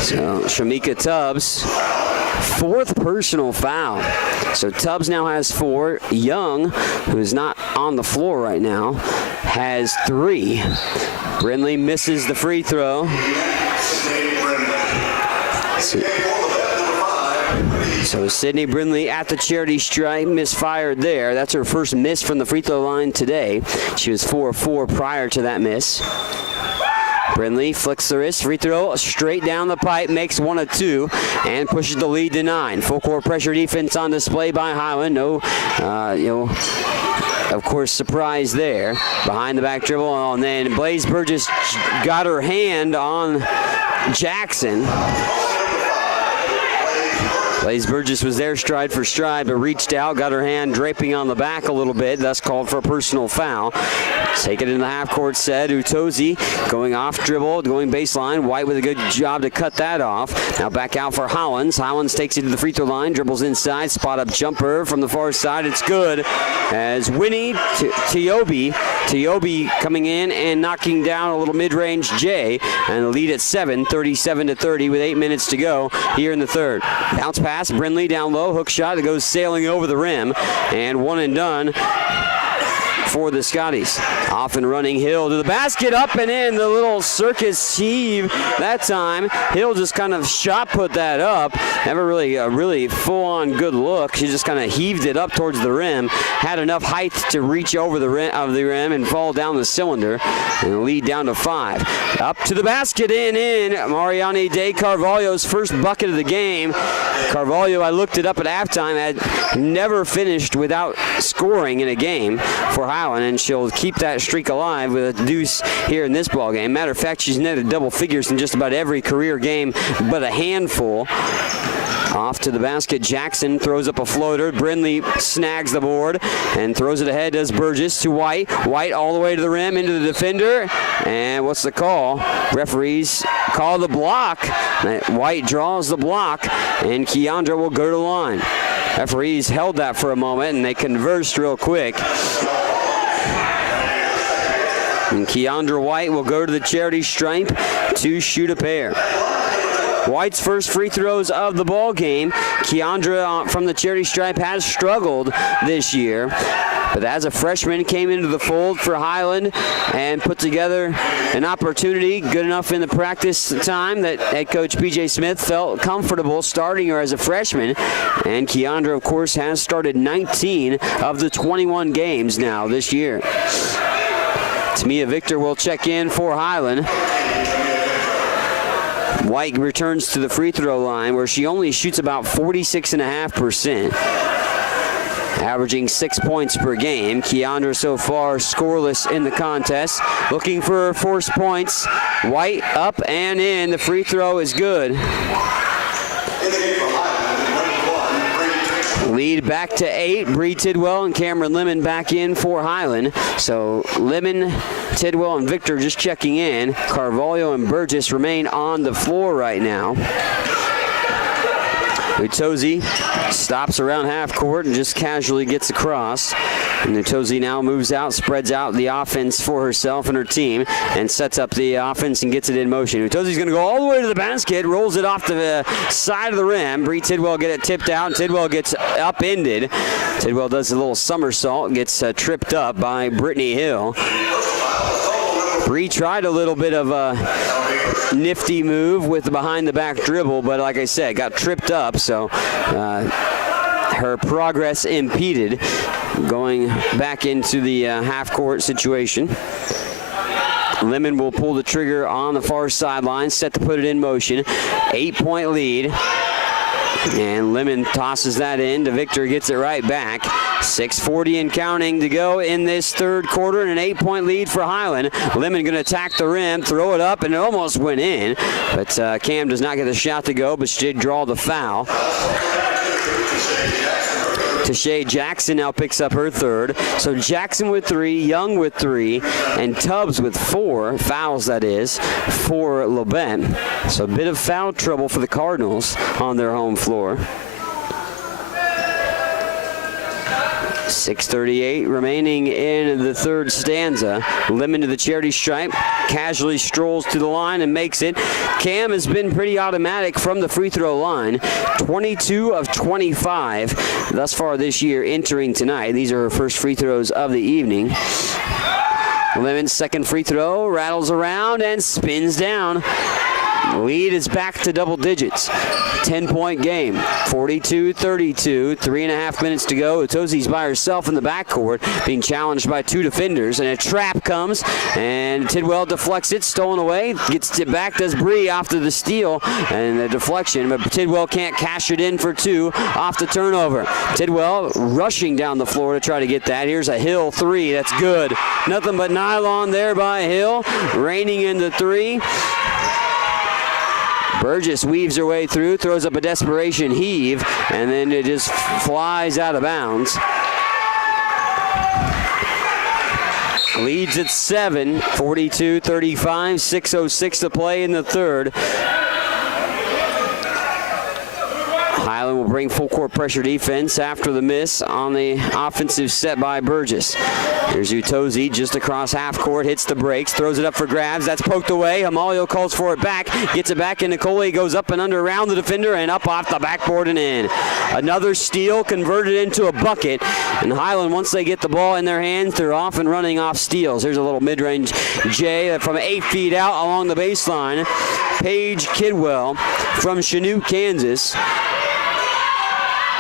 So Shamika Tubbs, 4th personal foul. So Tubbs now has 4. Young, who is not on the floor right now, has 3. Brindley misses the free throw. So Sydney Brindley at the charity stripe, misfired there. That's her first miss from the free throw line today. She was 4-4 prior to that miss. Brindley flicks the wrist, free throw straight down the pipe, makes 1 of 2, and pushes the lead to 9. Full court pressure defense on display by Highland. No, of course, surprise there. Behind the back dribble, and then Blaze Burgess got her hand on Jackson. Blaze Burgess was there stride for stride, but reached out, got her hand draping on the back a little bit, thus called for a personal foul. Take it in the half-court set. Utozi going off dribble, going baseline. White with a good job to cut that off. Now back out for Hollins. Hollins takes it to the free throw line, dribbles inside, spot up jumper from the far side. It's good as Winnie Tiobi coming in and knocking down a little mid-range J, and the lead at 7, 37-30 with 8 minutes to go here in the third. Bounce pass, Brindley down low, hook shot that goes sailing over the rim, and 1 and done for the Scotties. Off and running Hill to the basket, up and in, the little circus heave that time. Hill just kind of shot put that up. Never really a really full-on good look. She just kind of heaved it up towards the rim. Had enough height to reach over the rim and fall down the cylinder, and lead down to 5. Up to the basket, in. Mariani de Carvalho's first bucket of the game. Carvalho, I looked it up at halftime, had never finished without scoring in a game for Highland, and she'll keep that streak alive with a deuce here in this ball game. Matter of fact, she's netted double figures in just about every career game but a handful. Off to the basket, Jackson throws up a floater. Brindley snags the board and throws it ahead, does Burgess to White. White all the way to the rim, into the defender. And what's the call? Referees call the block. White draws the block, and Keandra will go to the line. Referees held that for a moment, and they conversed real quick. And Keandra White will go to the charity stripe to shoot a pair. White's first free throws of the ball game. Keandra from the charity stripe has struggled this year, but as a freshman came into the fold for Highland and put together an opportunity good enough in the practice time that head coach B.J. Smith felt comfortable starting her as a freshman. And Keandra, of course, has started 19 of the 21 games now this year. Tamia Victor will check in for Highland. White returns to the free throw line where she only shoots about 46.5%. Averaging 6 points per game. Keandra so far scoreless in the contest. Looking for her first points. White up and in. The free throw is good. Lead back to 8. Bree Tidwell and Cameron Lemon back in for Highland. So Lemon, Tidwell, and Victor just checking in. Carvalho and Burgess remain on the floor right now. Utozi stops around half court and just casually gets across. And Utozi now moves out, spreads out the offense for herself and her team, and sets up the offense and gets it in motion. Utozi's going to go all the way to the basket, rolls it off the side of the rim. Bree Tidwell get it tipped out, and Tidwell gets upended. Tidwell does a little somersault, gets tripped up by Brittany Hill. Bree tried a little bit of a nifty move with the behind-the-back dribble, but like I said, got tripped up, so her progress impeded going back into the half-court situation. Lemon will pull the trigger on the far sideline, set to put it in motion. 8-point lead. And Lemon tosses that in to Victor, gets it right back. 6:40 and counting to go in this third quarter, and an 8-point lead for Highland. Lemon going to attack the rim, throw it up, and it almost went in. But Cam does not get the shot to go, but she did draw the foul. Tashay Jackson now picks up her third. So Jackson with 3, Young with 3, and Tubbs with 4 fouls, that is, for Labette. So a bit of foul trouble for the Cardinals on their home floor. 6:38 remaining in the third stanza. Lemon to the charity stripe, casually strolls to the line and makes it. Cam has been pretty automatic from the free throw line. 22 of 25 thus far this year entering tonight. These are her first free throws of the evening. Lemon's second free throw rattles around and spins down. Lead is back to double digits. 10-point game. 42-32. 3.5 minutes to go. Utozi's by herself in the backcourt, being challenged by 2 defenders. And a trap comes, and Tidwell deflects it. Stolen away. Gets it back. Does Bree after the steal and the deflection. But Tidwell can't cash it in for 2 off the turnover. Tidwell rushing down the floor to try to get that. Here's a Hill 3. That's good. Nothing but nylon there by Hill. Raining in the 3. Burgess weaves her way through, throws up a desperation heave, and then it just flies out of bounds. Leads at 7, 42-35, 6:06 to play in the third. Highland will bring full court pressure defense after the miss on the offensive set by Burgess. Here's Utozi just across half court, hits the brakes, throws it up for grabs. That's poked away. Amalio calls for it back, gets it back, and Nicole goes up and under around the defender and up off the backboard and in. Another steal converted into a bucket. And Highland, once they get the ball in their hands, they're off and running off steals. Here's a little mid-range J from 8 feet out along the baseline. Paige Kidwell from Chanute, Kansas.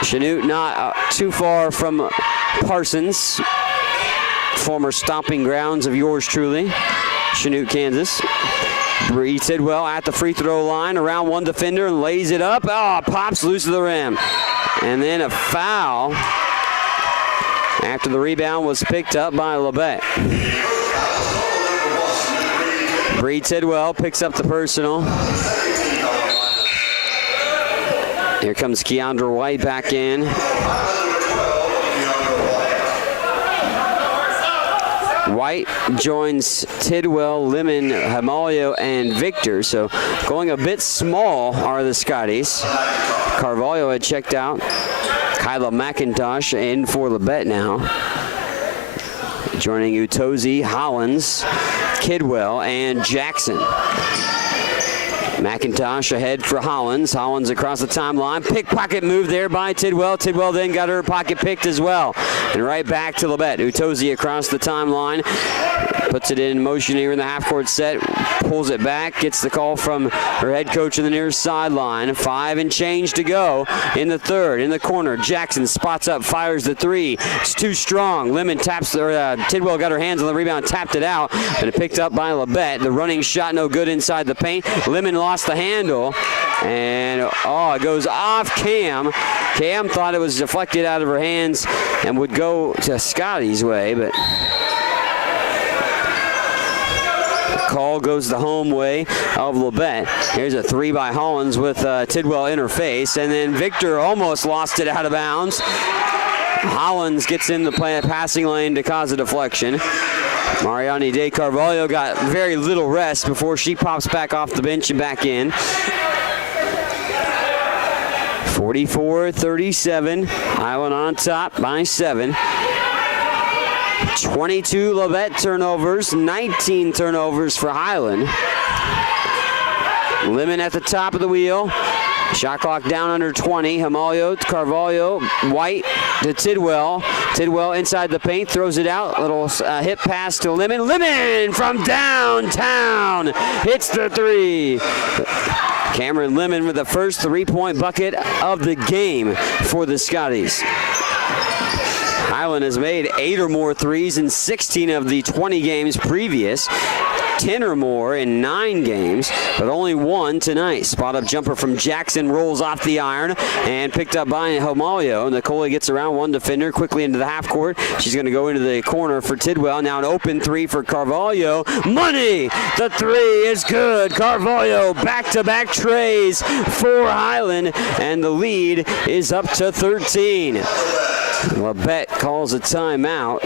Chanute not too far from Parsons, former stomping grounds of yours truly, Chanute, Kansas. Bree Tidwell at the free throw line, around one defender and lays it up. Oh, pops loose of the rim. And then a foul after the rebound was picked up by Labette. Bree Tidwell picks up the personal. Here comes Keandra White back in. White joins Tidwell, Lemon, Amalio, and Victor. So going a bit small are the Scotties. Carvalho had checked out. Kyla McIntosh in for Labette now. Joining Utozi, Hollins, Kidwell, and Jackson. McIntosh ahead for Hollins. Hollins across the timeline. Pickpocket move there by Tidwell. Tidwell then got her pocket picked as well. And right back to Labette. Utozi across the timeline. Puts it in motion here in the half-court set. Pulls it back. Gets the call from her head coach on the near sideline. 5 and change to go in the third. In the corner, Jackson spots up, fires the 3. It's too strong. Lemon taps, Tidwell got her hands on the rebound, tapped it out, and it picked up by Labette. The running shot no good inside the paint. Lemon lost lost the handle. And, it goes off Cam. Cam thought it was deflected out of her hands and would go to Scotty's way, but the call goes the home way of Labette. Here's a 3 by Hollins with Tidwell in her face, and then Victor almost lost it out of bounds. Hollins gets in the passing lane to cause a deflection. Mariani De Carvalho got very little rest before she pops back off the bench and back in. 44-37, Highland on top by 7. 22 Labette turnovers, 19 turnovers for Highland. Lemon at the top of the wheel. Shot clock down under 20. Himalio to Carvalho. White to Tidwell. Tidwell inside the paint, throws it out. Little hip pass to Lemon. Lemon from downtown hits the 3. Cameron Lemon with the first 3-point bucket of the game for the Scotties. Highland has made 8 or more threes in 16 of the 20 games previous. 10 or more in 9 games, but only 1 tonight. Spot up jumper from Jackson rolls off the iron and picked up by Himalio. Nicole gets around one defender quickly into the half court. She's going to go into the corner for Tidwell. Now an open 3 for Carvalho. Money! The 3 is good. Carvalho back-to-back trays for Highland, and the lead is up to 13. Labette calls a timeout.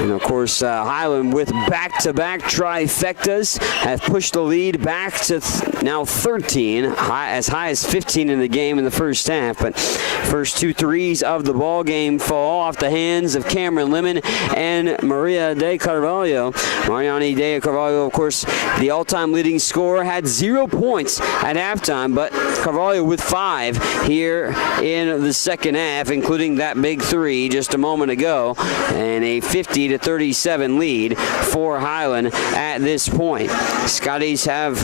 And of course, Highland with back-to-back trifectas have pushed the lead back to now 13, as high as 15 in the game in the first half. But first 2 threes of the ball game fall off the hands of Cameron Lemon and Maria De Carvalho. Mariani De Carvalho, of course, the all-time leading scorer, had 0 points at halftime, but Carvalho with 5 here in the second half, including that big 3 just a moment ago, and a 50-37 lead for Highland at this point. Scotties have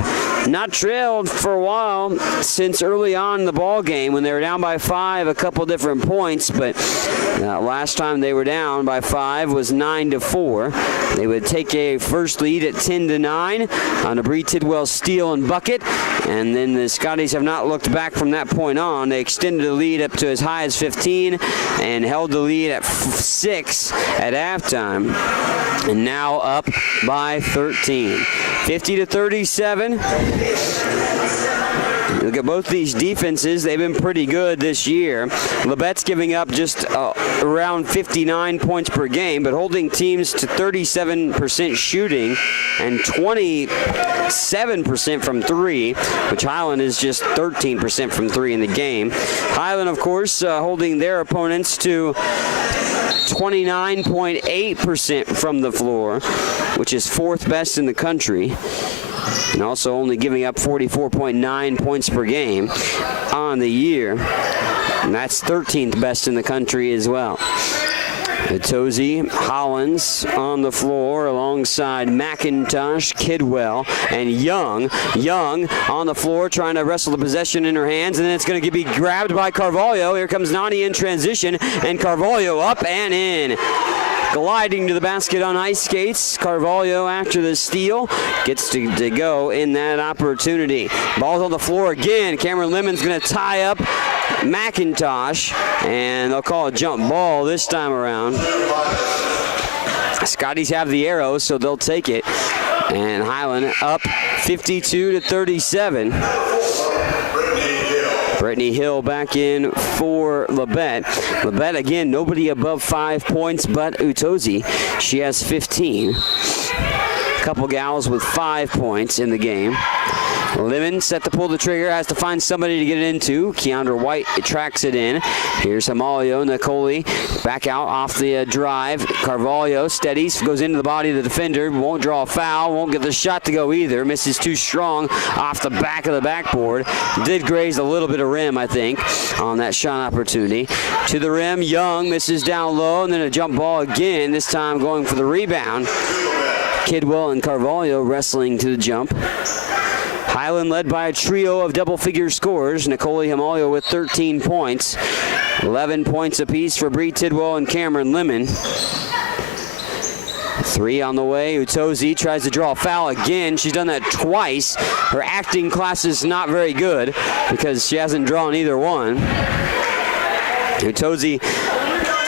not trailed for a while since early on in the ball game when they were down by 5, a couple different points, but last time they were down by 5 was 9-4. They would take a first lead at 10-9 on a Bree Tidwell steal and bucket, and then the Scotties have not looked back from that point on. They extended the lead up to as high as 15 and held the lead at 6 at halftime, and now up by 13. 50-37. Look at both these defenses. They've been pretty good this year. Labette's giving up just around 59 points per game, but holding teams to 37% shooting and 27% from 3, which Highland is just 13% from 3 in the game. Highland, of course, holding their opponents to 29.8% from the floor, which is 4th best in the country, and also only giving up 44.9 points per game on the year, and that's 13th best in the country as well. Tozy, Hollins on the floor alongside McIntosh, Kidwell, and Young. Young on the floor trying to wrestle the possession in her hands, and then it's going to be grabbed by Carvalho. Here comes Nani in transition, and Carvalho up and in. Gliding to the basket on ice skates. Carvalho, after the steal, gets to go in that opportunity. Ball's on the floor again. Cameron Lemon's going to tie up McIntosh, and they'll call a jump ball this time around. Scotties have the arrow, so they'll take it. And Highland up 52-37. Brittany Hill back in for Labette. Labette, again, nobody above 5 points but Utozi. She has 15. A couple gals with 5 points in the game. Lemon set to pull the trigger, has to find somebody to get it into. Keandra White tracks it in. Here's Himalio. Nicole back out off the drive. Carvalho steadies, goes into the body of the defender. Won't draw a foul, won't get the shot to go either. Misses too strong off the back of the backboard. Did graze a little bit of rim, I think, on that shot opportunity. To the rim, Young misses down low, and then a jump ball again, this time going for the rebound. Kidwell and Carvalho wrestling to the jump. Highland led by a trio of double-figure scorers. Nicole Himalio with 13 points. 11 points apiece for Bree Tidwell and Cameron Lemon. Three on the way. Utozi tries to draw a foul again. She's done that twice. Her acting class is not very good because she hasn't drawn either one. Utozi,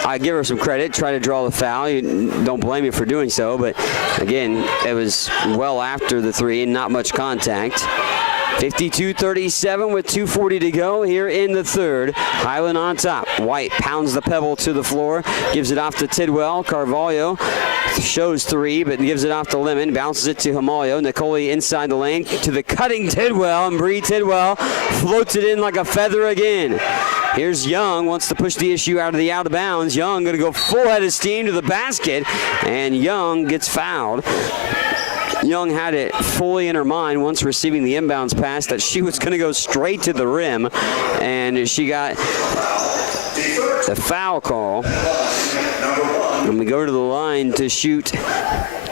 I give her some credit, try to draw the foul. You don't blame me for doing so, but again, it was well after the three and not much contact. 52-37 with 2:40 to go here in the third. Highland on top. White pounds the pebble to the floor, gives it off to Tidwell. Carvalho shows three, but gives it off to Lemon. Bounces it to Hamalio. Nicole inside the lane to the cutting Tidwell, and Bree Tidwell floats it in like a feather again. Here's Young, wants to push the issue out of bounds. Young going to go full head of steam to the basket, and Young gets fouled. Young had it fully in her mind once receiving the inbounds pass that she was going to go straight to the rim, and she got the foul call. And we go to the line to shoot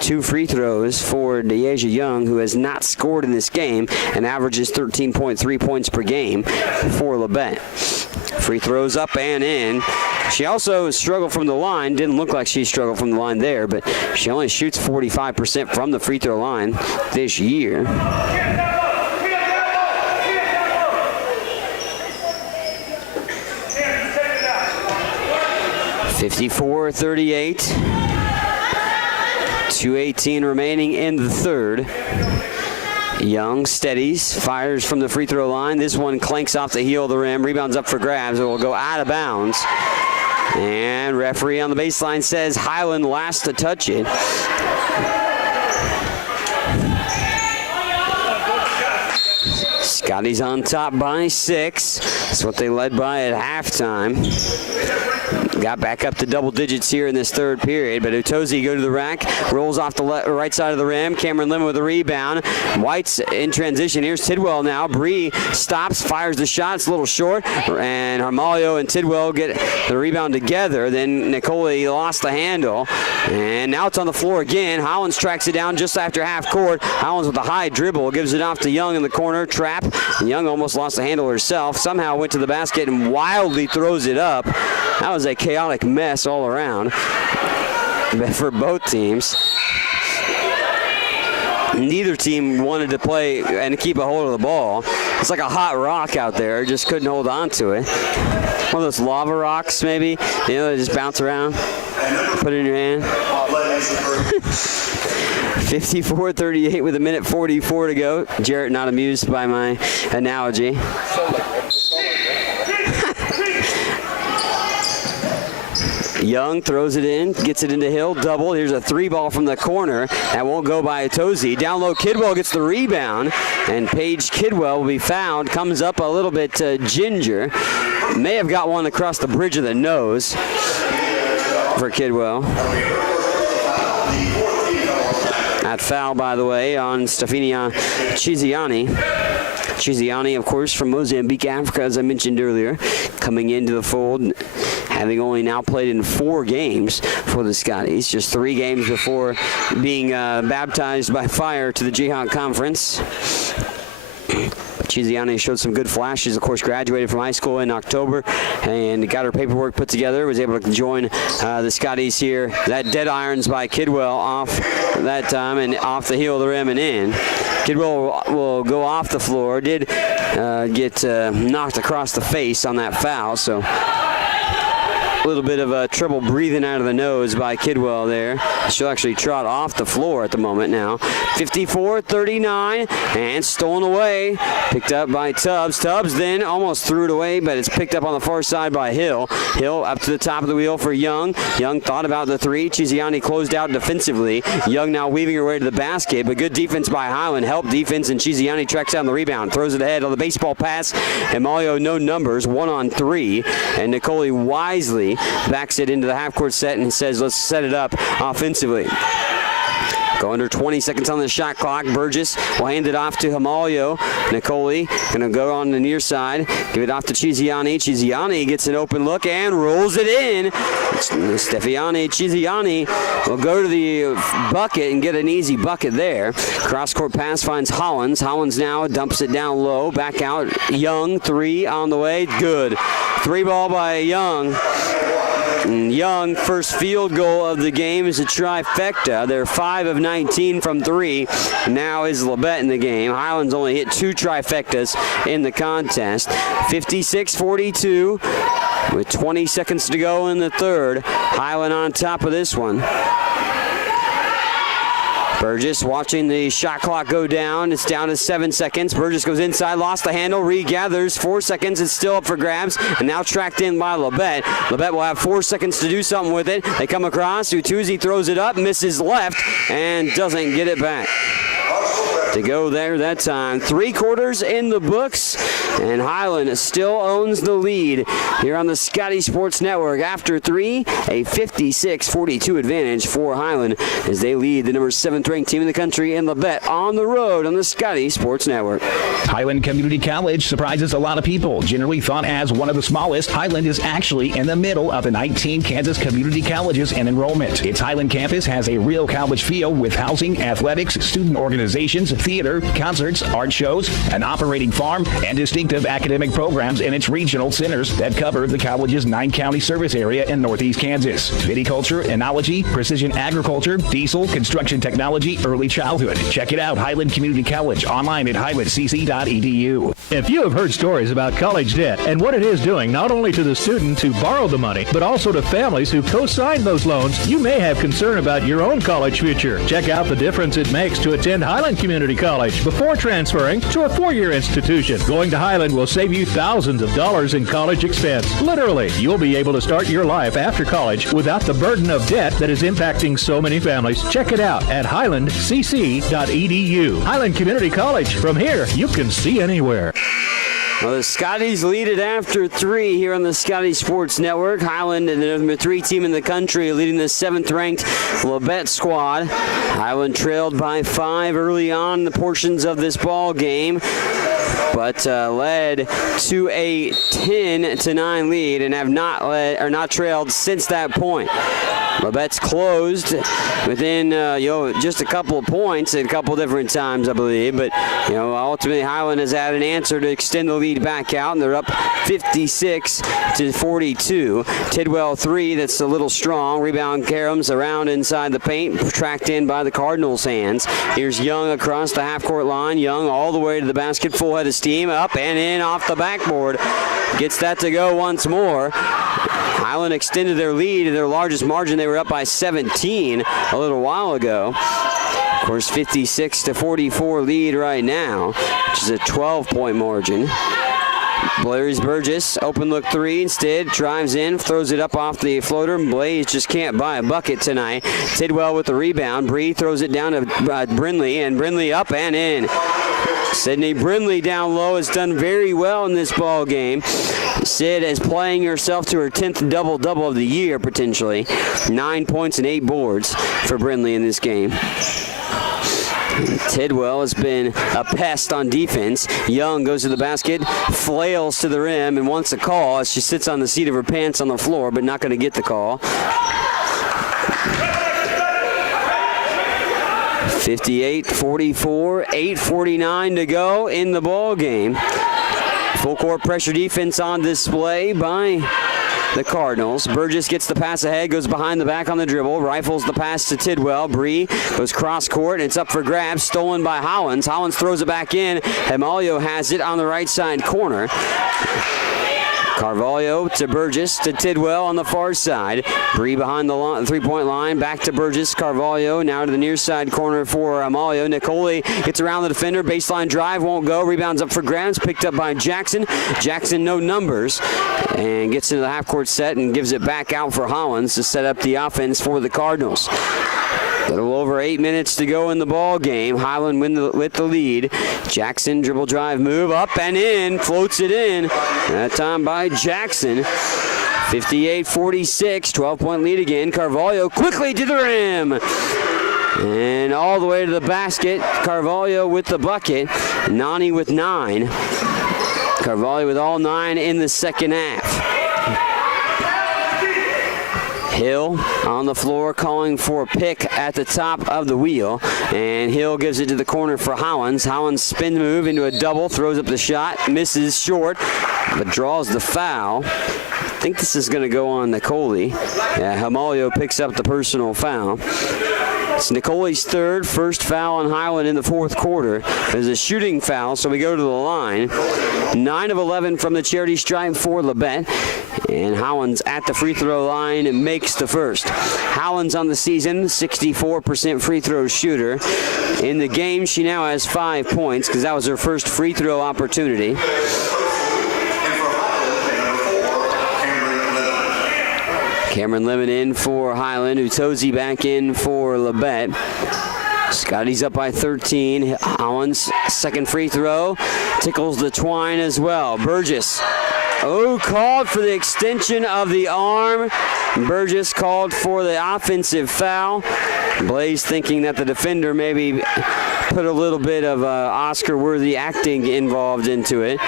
2 free throws for Deasia Young, who has not scored in this game and averages 13.3 points per game for Labette. Free throws up and in. She also struggled from the line. Didn't look like she struggled from the line there, but she only shoots 45% from the free throw line this year. (54-38). 2:18 remaining in the third. Young steadies, fires from the free throw line. This one clanks off the heel of the rim. Rebounds up for grabs. It will go out of bounds. And referee on the baseline says Highland last to touch it. Scotty's on top by 6. That's what they led by at halftime. Got back up to double digits here in this third period, but Utozi go to the rack, rolls off the right side of the rim. Cameron Lemon with a rebound. White's in transition. Here's Tidwell now. Bree stops, fires the shot. It's a little short, and Hamalio and Tidwell get the rebound together. Then Nicole lost the handle, and now it's on the floor again. Hollins tracks it down just after half court. Hollins with a high dribble, gives it off to Young in the corner. Trap. And Young almost lost the handle herself. Somehow went to the basket and wildly throws it up. That was a chaotic mess all around for both teams. Neither team wanted to play and keep a hold of the ball. It's like a hot rock out there. Just couldn't hold on to it. One of those lava rocks, maybe. You know, they just bounce around. Put it in your hand. 54-38 with 1:44 to go. Jarrett not amused by my analogy. Young throws it in, gets it into Hill, double. Here's a 3-ball from the corner. That won't go by Utozi. Down low, Kidwell gets the rebound, and Paige Kidwell will be fouled. Comes up a little bit ginger. May have got one across the bridge of the nose for Kidwell. That foul, by the way, on Stefania Chiziani. Chiziani, of course, from Mozambique, Africa, as I mentioned earlier, coming into the fold, having only now played in 4 games for the Scotties, just 3 games before being baptized by fire to the Jayhawk Conference. Chiziani showed some good flashes. Of course, graduated from high school in October and got her paperwork put together. Was able to join the Scotties here. That dead irons by Kidwell off that time and off the heel of the rim and in. Kidwell will go off the floor. Did get knocked across the face on that foul, so a little bit of trouble breathing out of the nose by Kidwell there. She'll actually trot off the floor at the moment now. 54-39 and stolen away. Picked up by Tubbs. Tubbs then almost threw it away, but it's picked up on the far side by Hill. Hill up to the top of the wheel for Young. Young thought about the 3. Chiziani closed out defensively. Young now weaving her way to the basket, but good defense by Highland. Help defense, and Chiziani tracks down the rebound. Throws it ahead on the baseball pass. And Mario no numbers, 1-on-3. And Nicole wisely backs it into the half-court set and says, let's set it up offensively. Go under 20 seconds on the shot clock. Burgess will hand it off to Hamalio. Nicole going to go on the near side. Give it off to Chiziani. Chiziani gets an open look and rolls it in. Stefiani Chiziani will go to the bucket and get an easy bucket there. Cross-court pass finds Hollins. Hollins now dumps it down low. Back out. Young, 3 on the way. Good. 3-ball by Young. And Young, first field goal of the game is a trifecta. They're 5 of 19 from 3. Now is Labette in the game. Highland's only hit 2 trifectas in the contest. 56-42 with 20 seconds to go in the third. Highland on top of this one. Burgess watching the shot clock go down. It's down to 7 seconds. Burgess goes inside, lost the handle, regathers. 4 seconds. It's still up for grabs, and now tracked in by Labette. Labette will have 4 seconds to do something with it. They come across. Utuzi throws it up, misses left, and doesn't get it back. To go there that time. 3 quarters in the books, and Highland still owns the lead here on the Scotty Sports Network. After 3, a 56-42 advantage for Highland as they lead the number 7th ranked team in the country in Labette on the road on the Scotty Sports Network. Highland Community College surprises a lot of people. Generally thought as one of the smallest, Highland is actually in the middle of the 19 Kansas community colleges in enrollment. Its Highland campus has a real college feel with housing, athletics, student organizations, theater, concerts, art shows, an operating farm, and distinctive academic programs in its regional centers that cover the college's 9-county service area in northeast Kansas. Viticulture, enology, precision agriculture, diesel, construction technology, early childhood. Check it out, Highland Community College, online at highlandcc.edu. If you have heard stories about college debt and what it is doing not only to the student who borrowed the money, but also to families who co-signed those loans, you may have concern about your own college future. Check out the difference it makes to attend Highland Community College before transferring to a 4-year institution. Going to Highland will save you thousands of dollars in college expense. Literally, you'll be able to start your life after college without the burden of debt that is impacting so many families. Check it out at highlandcc.edu. Highland Community College. From here, you can see anywhere. Well, the Scotties lead it after 3 here on the Scotty Sports Network. Highland, the number 3 team in the country, leading the 7th-ranked Labette squad. Highland trailed by 5 early on in the portions of this ball game, but led to a 10-9 lead and have not trailed since that point. Labette's closed within just a couple of points at a couple different times, I believe, but ultimately Highland has had an answer to extend the lead back out, and they're up 56-42. Tidwell 3, that's a little strong. Rebound caroms around inside the paint, tracked in by the Cardinals' hands. Here's Young across the half-court line. Young all the way to the basket, full head of steam, up and in off the backboard. Gets that to go once more. Highland extended their lead to their largest margin. They were up by 17 a little while ago. Of course, 56-44 lead right now, which is a 12-point margin. Blaze Burgess, open look 3 instead, drives in, throws it up off the floater. Blaze just can't buy a bucket tonight. Tidwell with the rebound. Bree throws it down to Brindley, and Brindley up and in. Sydney Brindley down low has done very well in this ball game. Sid is playing herself to her 10th double-double of the year, potentially. 9 points and 8 boards for Brindley in this game. Tidwell has been a pest on defense. Young goes to the basket, flails to the rim, and wants a call as she sits on the seat of her pants on the floor, but not going to get the call. 58-44, 8:49 to go in the ball game. Full court pressure defense on display by the Cardinals. Burgess gets the pass ahead, goes behind the back on the dribble, rifles the pass to Tidwell. Bree goes cross court, and it's up for grabs, stolen by Hollins. Hollins throws it back in. Emalio has it on the right side corner. Carvalho to Burgess to Tidwell on the far side. Bree behind the 3-point line. Back to Burgess. Carvalho now to the near side corner for Emalio. Nicole gets around the defender. Baseline drive won't go. Rebounds up for grabs. Picked up by Jackson. Jackson no numbers. And gets into the half-court set and gives it back out for Hollins to set up the offense for the Cardinals. A little over 8 minutes to go in the ball game. Highland with the lead. Jackson dribble drive move up and in. Floats it in. That time by Jackson. 58-46. 12-point lead again. Carvalho quickly to the rim. And all the way to the basket. Carvalho with the bucket. Nani with 9. Carvalho with all 9 in the second half. Hill on the floor calling for a pick at the top of the wheel, and Hill gives it to the corner for Hollins. Hollins spin move into a double, throws up the shot, misses short, but draws the foul. I think this is going to go on Nicoli. Yeah, Hamalio picks up the personal foul. It's Nicoli's third, first foul on Highland in the fourth quarter. There's a shooting foul, so we go to the line. 9 of 11 from the charity stripe for Labette. And Howland's at the free throw line and makes the first. Howland's on the season, 64% free throw shooter. In the game, she now has 5 points because that was her first free throw opportunity. Cameron Lemon in for Highland. Utozi back in for Labette. Scotty's up by 13. Hollins, second free throw. Tickles the twine as well. Burgess. Oh, called for the extension of the arm. Burgess called for the offensive foul. Blaze thinking that the defender maybe put a little bit of Oscar-worthy acting involved into it.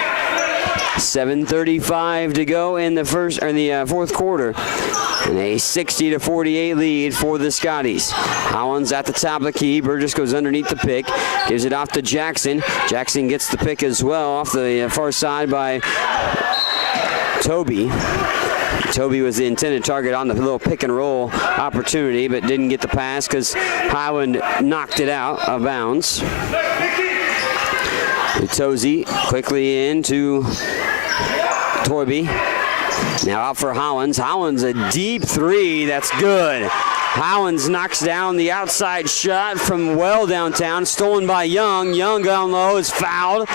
7:35 to go in the fourth quarter. And a 60-48 lead for the Scotties. Hollins at the top of the key. Burgess goes underneath the pick. Gives it off to Jackson. Jackson gets the pick as well off the far side by Toby. Toby was the intended target on the little pick and roll opportunity, but didn't get the pass because Highland knocked it out of bounds. Utozi quickly into Toby. Now out for Hollins. Hollins a deep three. That's good. Hollins knocks down the outside shot from well downtown. Stolen by Young. Young down low is fouled.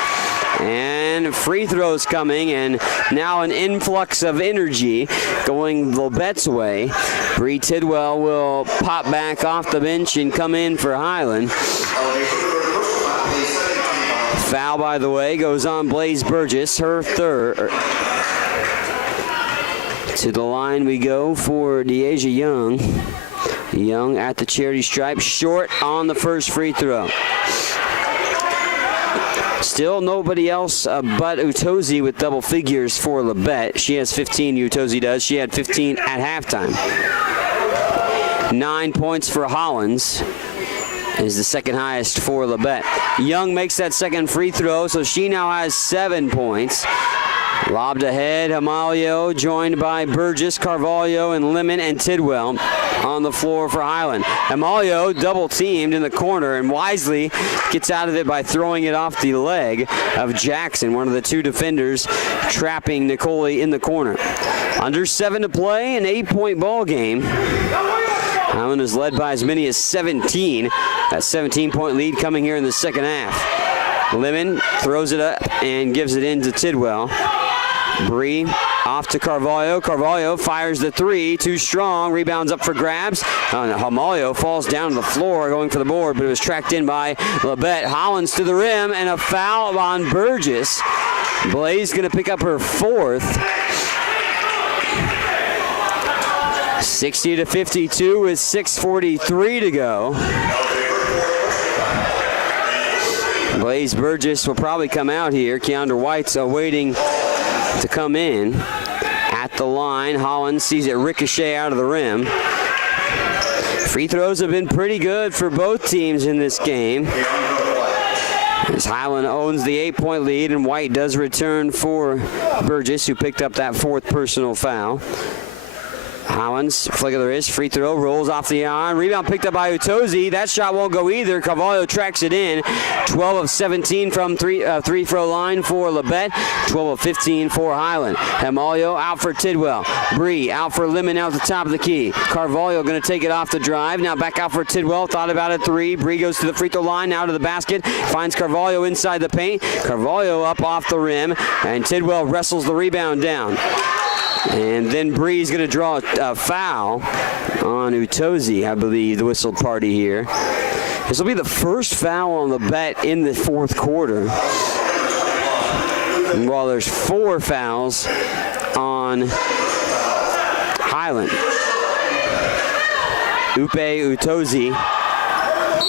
And free throws coming, and now an influx of energy going Labette's way. Bree Tidwell will pop back off the bench and come in for Highland. Foul, by the way, goes on Blaze Burgess, her third. To the line we go for Deasia Young. Young at the charity stripe, short on the first free throw. Still nobody else but Utozi with double figures for Labette. She has 15, Utozi does. She had 15 at halftime. 9 points for Hollins. Is the second highest for Labette. Young makes that second free throw, so she now has 7 points. Lobbed ahead, Hamalio joined by Burgess, Carvalho, and Lemon and Tidwell on the floor for Highland. Hamalio double teamed in the corner and wisely gets out of it by throwing it off the leg of Jackson, one of the two defenders trapping Nicoli in the corner. Under 7 to play, an 8-point ball game. Highland is led by as many as 17. That 17-point lead coming here in the second half. Lemon throws it up and gives it in to Tidwell. Bree off to Carvalho. Carvalho fires the three. Too strong. Rebounds up for grabs. Hamalio falls down to the floor going for the board, but it was tracked in by Labette. Hollins to the rim, and a foul on Burgess. Blaze going to pick up her fourth. 60-52 with 6:43 to go. Blaze Burgess will probably come out here. Keandra White's waiting to come in. At the line, Hollins sees it ricochet out of the rim. Free throws have been pretty good for both teams in this game. As Highland owns the 8-point lead, and White does return for Burgess, who picked up that fourth personal foul. Hollins, flick of the wrist, free throw, rolls off the arm. Rebound picked up by Utozi. That shot won't go either. Carvalho tracks it in. 12 of 17 from three throw line for Labette. 12 of 15 for Highland. Hamalio out for Tidwell. Bree out for Lemon out the top of the key. Carvalho going to take it off the drive. Now back out for Tidwell. Thought about it, three. Bree goes to the free throw line, now to the basket. Finds Carvalho inside the paint. Carvalho up off the rim, and Tidwell wrestles the rebound down. And then Bree's going to draw a foul on Utozi, I believe, the whistled party here. This will be the first foul on Labette in the fourth quarter. And while there's 4 fouls on Highland. Utozi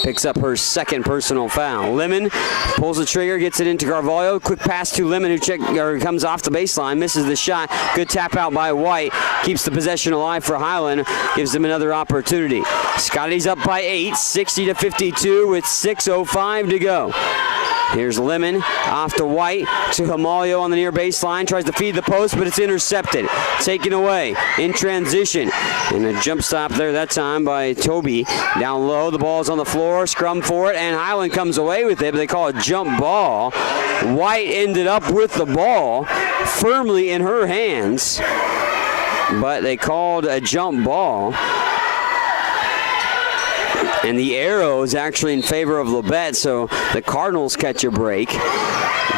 picks up her second personal foul. Lemon pulls the trigger, gets it into Carvalho. Quick pass to Lemon, who comes off the baseline, misses the shot. Good tap out by White. Keeps the possession alive for Highland. Gives them another opportunity. Scotty's up by 8, 60-52 with 6:05 to go. Here's Lemon off to White to Himalio on the near baseline. Tries to feed the post, but it's intercepted. Taken away in transition. And a jump stop there that time by Toby. Down low, the ball's on the floor. Scrum for it, and Highland comes away with it, but they call it jump ball. White ended up with the ball firmly in her hands, but they called a jump ball. And the arrow is actually in favor of Labette, so the Cardinals catch a break.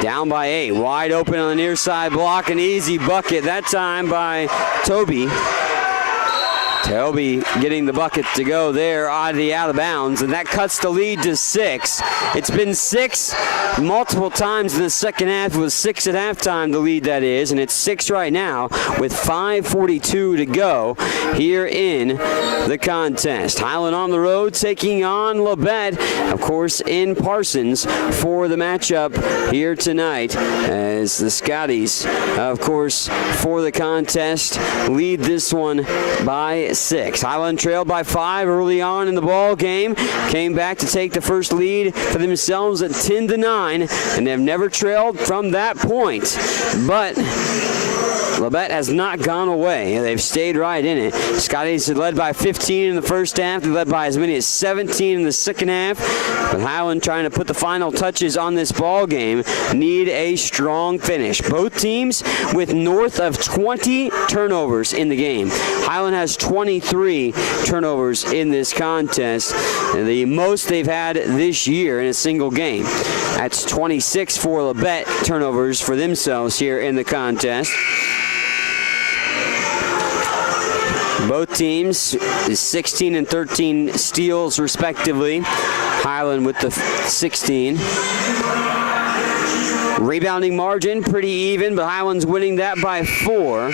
Down by 8, wide open on the near side block, an easy bucket that time by Toby. Toby getting the bucket to go there out of bounds, and that cuts the lead to 6. It's been 6 multiple times in the second half. It was 6 at halftime, the lead that is, and it's 6 right now with 5:42 to go here in the contest. Highland on the road taking on Labette, of course, in Parsons for the matchup here tonight, as the Scotties, of course, for the contest lead this one by 6. Highland trailed by 5 early on in the ball game. Came back to take the first lead for themselves at 10-9, and they've never trailed from that point. But Labette has not gone away. They've stayed right in it. Scotties had led by 15 in the first half. They led by as many as 17 in the second half. But Highland, trying to put the final touches on this ball game, need a strong finish. Both teams with north of 20 turnovers in the game. Highland has 23 turnovers in this contest, the most they've had this year in a single game. That's 26 for Labette turnovers for themselves here in the contest. Both teams 16 and 13 steals respectively. Highland with the 16. Rebounding margin pretty even, but Highland's winning that by 4.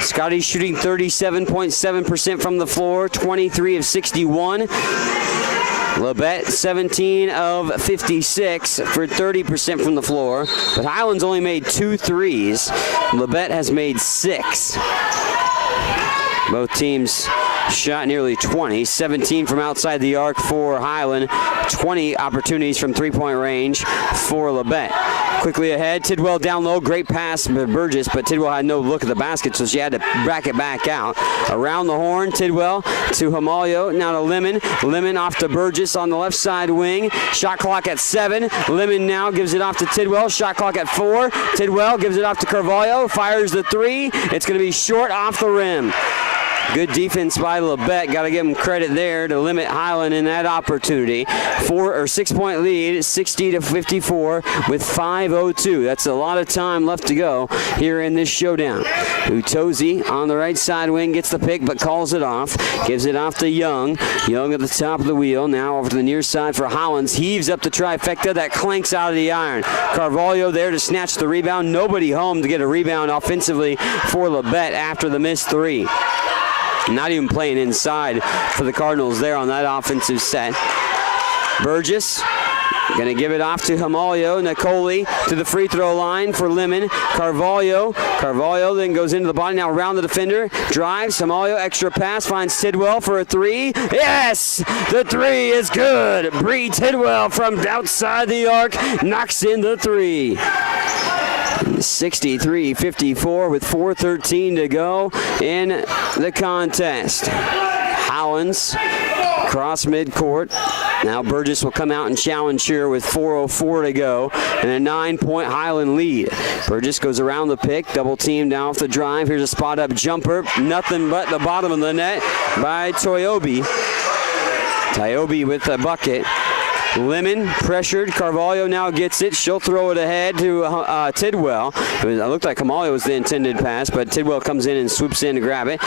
Scotty shooting 37.7% from the floor, 23 of 61. Labette 17 of 56 for 30% from the floor, but Highland's only made 2 threes. Labette has made 6. Both teams shot nearly 20, 17 from outside the arc for Highland, 20 opportunities from three-point range for Labette. Quickly ahead, Tidwell down low, great pass by Burgess, but Tidwell had no look at the basket, so she had to back it back out. Around the horn, Tidwell to Himalio, now to Lemon. Lemon off to Burgess on the left side wing. Shot clock at 7. Lemon now gives it off to Tidwell. Shot clock at 4. Tidwell gives it off to Carvalho, fires the 3. It's going to be short off the rim. Good defense by Labette. Got to give them credit there to limit Highland in that opportunity. 6-point lead, 60-54 with 5:02. That's a lot of time left to go here in this showdown. Utozi on the right side wing gets the pick but calls it off. Gives it off to Young. Young at the top of the wheel. Now over to the near side for Hollins. Heaves up the trifecta. That clanks out of the iron. Carvalho there to snatch the rebound. Nobody home to get a rebound offensively for Labette after the missed 3. Not even playing inside for the Cardinals there on that offensive set. Burgess going to give it off to Himalio. Nicoli to the free throw line for Lemon. Carvalho then goes into the body. Now around the defender. Drives. Himalio extra pass. Finds Tidwell for a 3. Yes! The 3 is good. Bree Tidwell from outside the arc knocks in the 3. 63-54 with 4:13 to go in the contest. Howlands cross midcourt. Now Burgess will come out and challenge here with 4:04 to go and a 9-point Highland lead. Burgess goes around the pick, double teamed down off the drive. Here's a spot up jumper. Nothing but the bottom of the net by Toyobi. Toyobi with a bucket. Lemon pressured. Carvalho now gets it. She'll throw it ahead to Tidwell. It looked like Himalio was the intended pass, but Tidwell comes in and swoops in to grab it.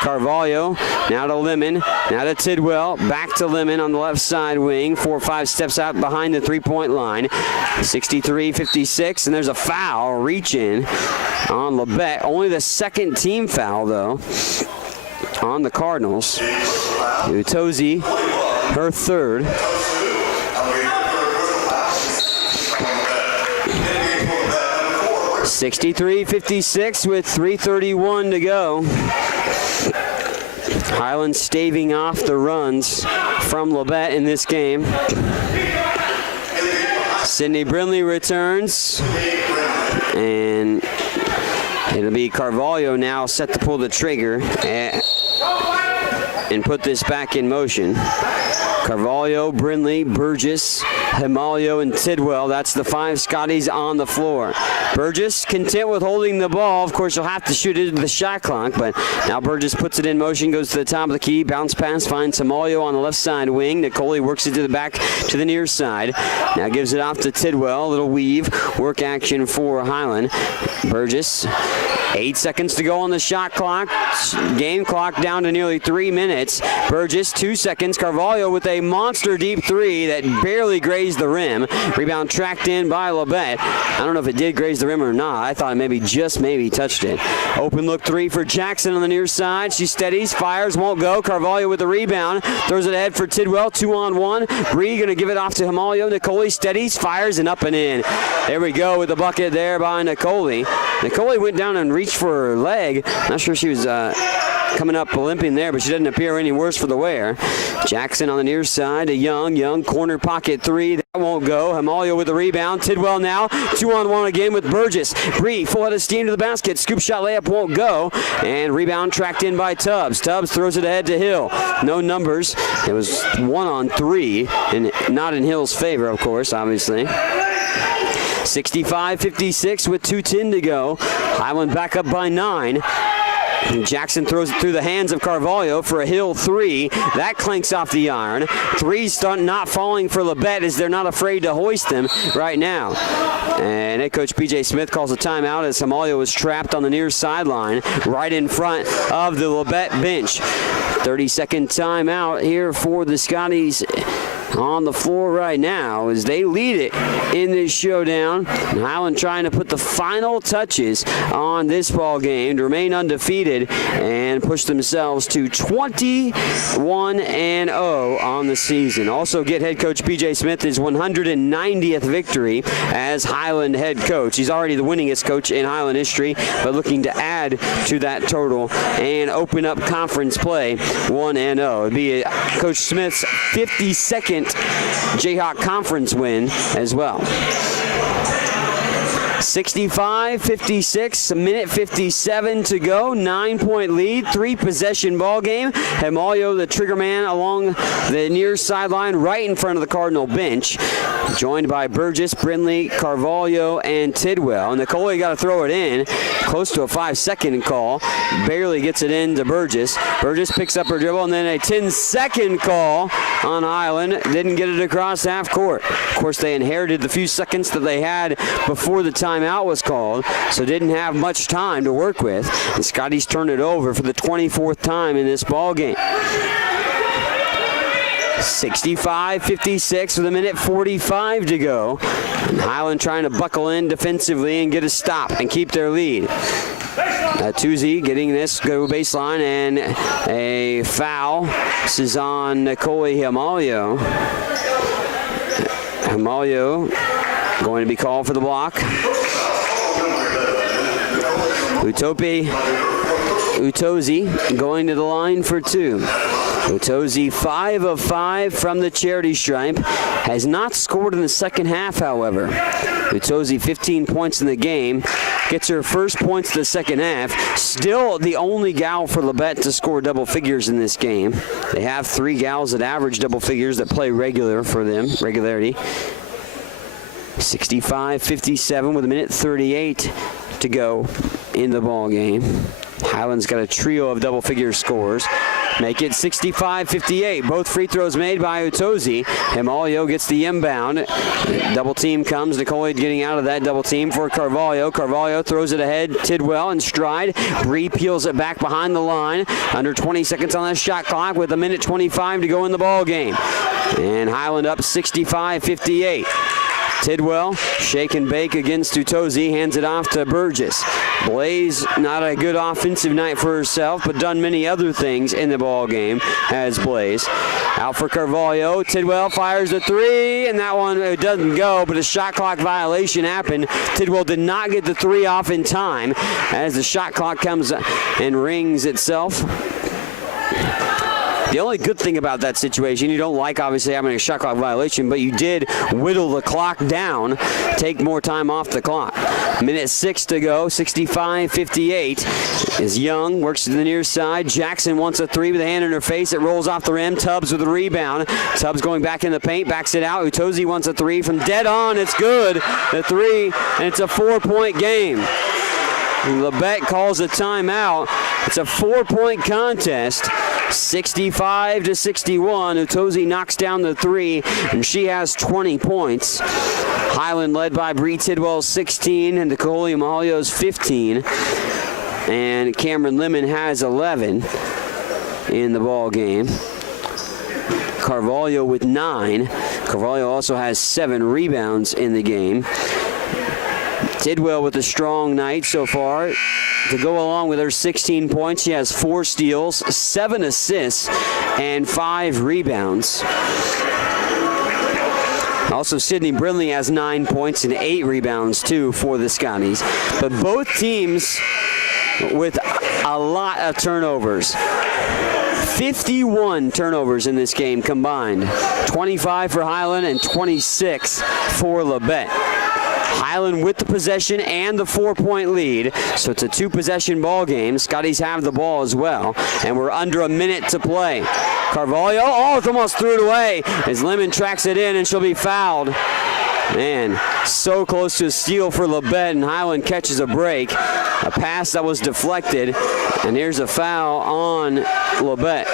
Carvalho now to Lemon. Now to Tidwell. Back to Lemon on the left side wing. 4 or 5 steps out behind the three-point line. 63-56, and there's a foul. Reach in on Labette. Only the second team foul, though, on the Cardinals. Utozi, her third. 63-56 with 3:31 to go. Highland staving off the runs from Labette in this game. Sydney Brindley returns, and it'll be Carvalho now set to pull the trigger and put this back in motion. Carvalho, Brindley, Burgess, Himalio, and Tidwell. That's the 5 Scotties on the floor. Burgess content with holding the ball. Of course, you'll have to shoot it into the shot clock, but now Burgess puts it in motion, goes to the top of the key, bounce pass, finds Himalio on the left side wing. Nicole works it to the back to the near side. Now gives it off to Tidwell. A little weave, work action for Highland. Burgess, 8 seconds to go on the shot clock. Game clock down to nearly 3 minutes. Burgess, 2 seconds. Carvalho with a monster deep three that barely grazed the rim. Rebound tracked in by Labette. I don't know if it did graze the rim or not. I thought it maybe touched it. Open look three for Jackson on the near side. She steadies, fires, won't go. Carvalho with the rebound. Throws it ahead for Tidwell. 2-on-1. Bree going to give it off to Himalio. Nicole steadies, fires, and up and in. There we go with the bucket there by Nicole. Nicole went down and reached for her leg. Not sure she was coming up limping there, but she doesn't appear any worse for the wear. Jackson on the near side to Young corner pocket three. That won't go. Himalio with the rebound. Tidwell now 2-on-1 again with Burgess. Bree full head of steam to the basket. Scoop shot layup won't go. And rebound tracked in by Tubbs. Tubbs throws it ahead to Hill. No numbers. It was 1-on-3 and not in Hill's favor, of course, obviously. 65-56 with 2:10 to go. Highland back up by 9. Jackson throws it through the hands of Carvalho for a Hill three. That clanks off the iron. Threes not falling for Labette as they're not afraid to hoist them right now. And head coach P.J. Smith calls a timeout as Himalio was trapped on the near sideline right in front of the Labette bench. 30-second timeout here for the Scotties on the floor right now as they lead it in this showdown. And Highland trying to put the final touches on this ball game to remain undefeated and push themselves to 21-0 on the season. Also get head coach P.J. Smith his 190th victory as Highland head coach. He's already the winningest coach in Highland history, but looking to add to that total and open up conference play 1-0. It'd be Coach Smith's 52nd Jayhawk Conference win as well. 65-56, a minute 57 to go, 9-point lead, 3-possession ball game. Himalio, the trigger man, along the near sideline, right in front of the Cardinal bench, joined by Burgess, Brindley, Carvalho, and Tidwell. And Nicole got to throw it in, close to a 5-second call, barely gets it in to Burgess. Burgess picks up her dribble, and then a 10-second call on Highland. Didn't get it across half court. Of course, they inherited the few seconds that they had before the timeout was called, so didn't have much time to work with. The Scotties turn it over for the 24th time in this ball game. 65-56 with a minute 45 to go. And Highland trying to buckle in defensively and get a stop and keep their lead. Tuzi getting this go baseline and a foul. This is on Nicole Himalio. Himalio going to be called for the block. Utozi going to the line for two. Utozi 5 of 5 from the charity stripe. Has not scored in the second half, however. Utozi 15 points in the game. Gets her first points of the second half. Still the only gal for Labette to score double figures in this game. They have 3 gals that average double figures that play regularity. 65-57 with a minute 38 to go in the ball game. Highland's got a trio of double-figure scores. Make it 65-58. Both free throws made by Utozi. Himalio gets the inbound. Double team comes. Nicole getting out of that double team for Carvalho. Carvalho throws it ahead. Tidwell in stride. Bree peels it back behind the line. Under 20 seconds on that shot clock with a minute 25 to go in the ball game. And Highland up 65-58. Tidwell, shake and bake against Utozi, hands it off to Burgess. Blaze, not a good offensive night for herself, but done many other things in the ball game as Blaze. Out for Carvalho, Tidwell fires a three, and that one it doesn't go, but a shot clock violation happened. Tidwell did not get the three off in time as the shot clock comes and rings itself. The only good thing about that situation, you don't like obviously having a shot clock violation, but you did whittle the clock down, take more time off the clock. Minute 6 to go, 65-58 is Young, works to the near side. Jackson wants a three with a hand in her face. It rolls off the rim. Tubbs with a rebound. Tubbs going back in the paint, backs it out. Utozi wants a three from dead on. It's good. The three, and it's a 4-point game. Labette calls a timeout. It's a 4-point contest. 65-61. Utozi knocks down the three, and she has 20 points. Highland led by Bree Tidwell, 16, and Nicole Amalio's 15. And Cameron Lemon has 11 in the ball game. Carvalho with 9. Carvalho also has 7 rebounds in the game. Tidwell with a strong night so far. To go along with her 16 points, she has 4 steals, 7 assists, and 5 rebounds. Also, Sydney Brindley has 9 points and 8 rebounds, too, for the Scotties. But both teams with a lot of turnovers. 51 turnovers in this game combined. 25 for Highland and 26 for Labette. Highland with the possession and the 4-point lead, so it's a 2-possession ball game. Scotties have the ball as well, and we're under a minute to play. Carvalho, it's almost threw it away as Lemon tracks it in, and she'll be fouled. Man, so close to a steal for Labette, and Highland catches a break. A pass that was deflected, and here's a foul on Labette.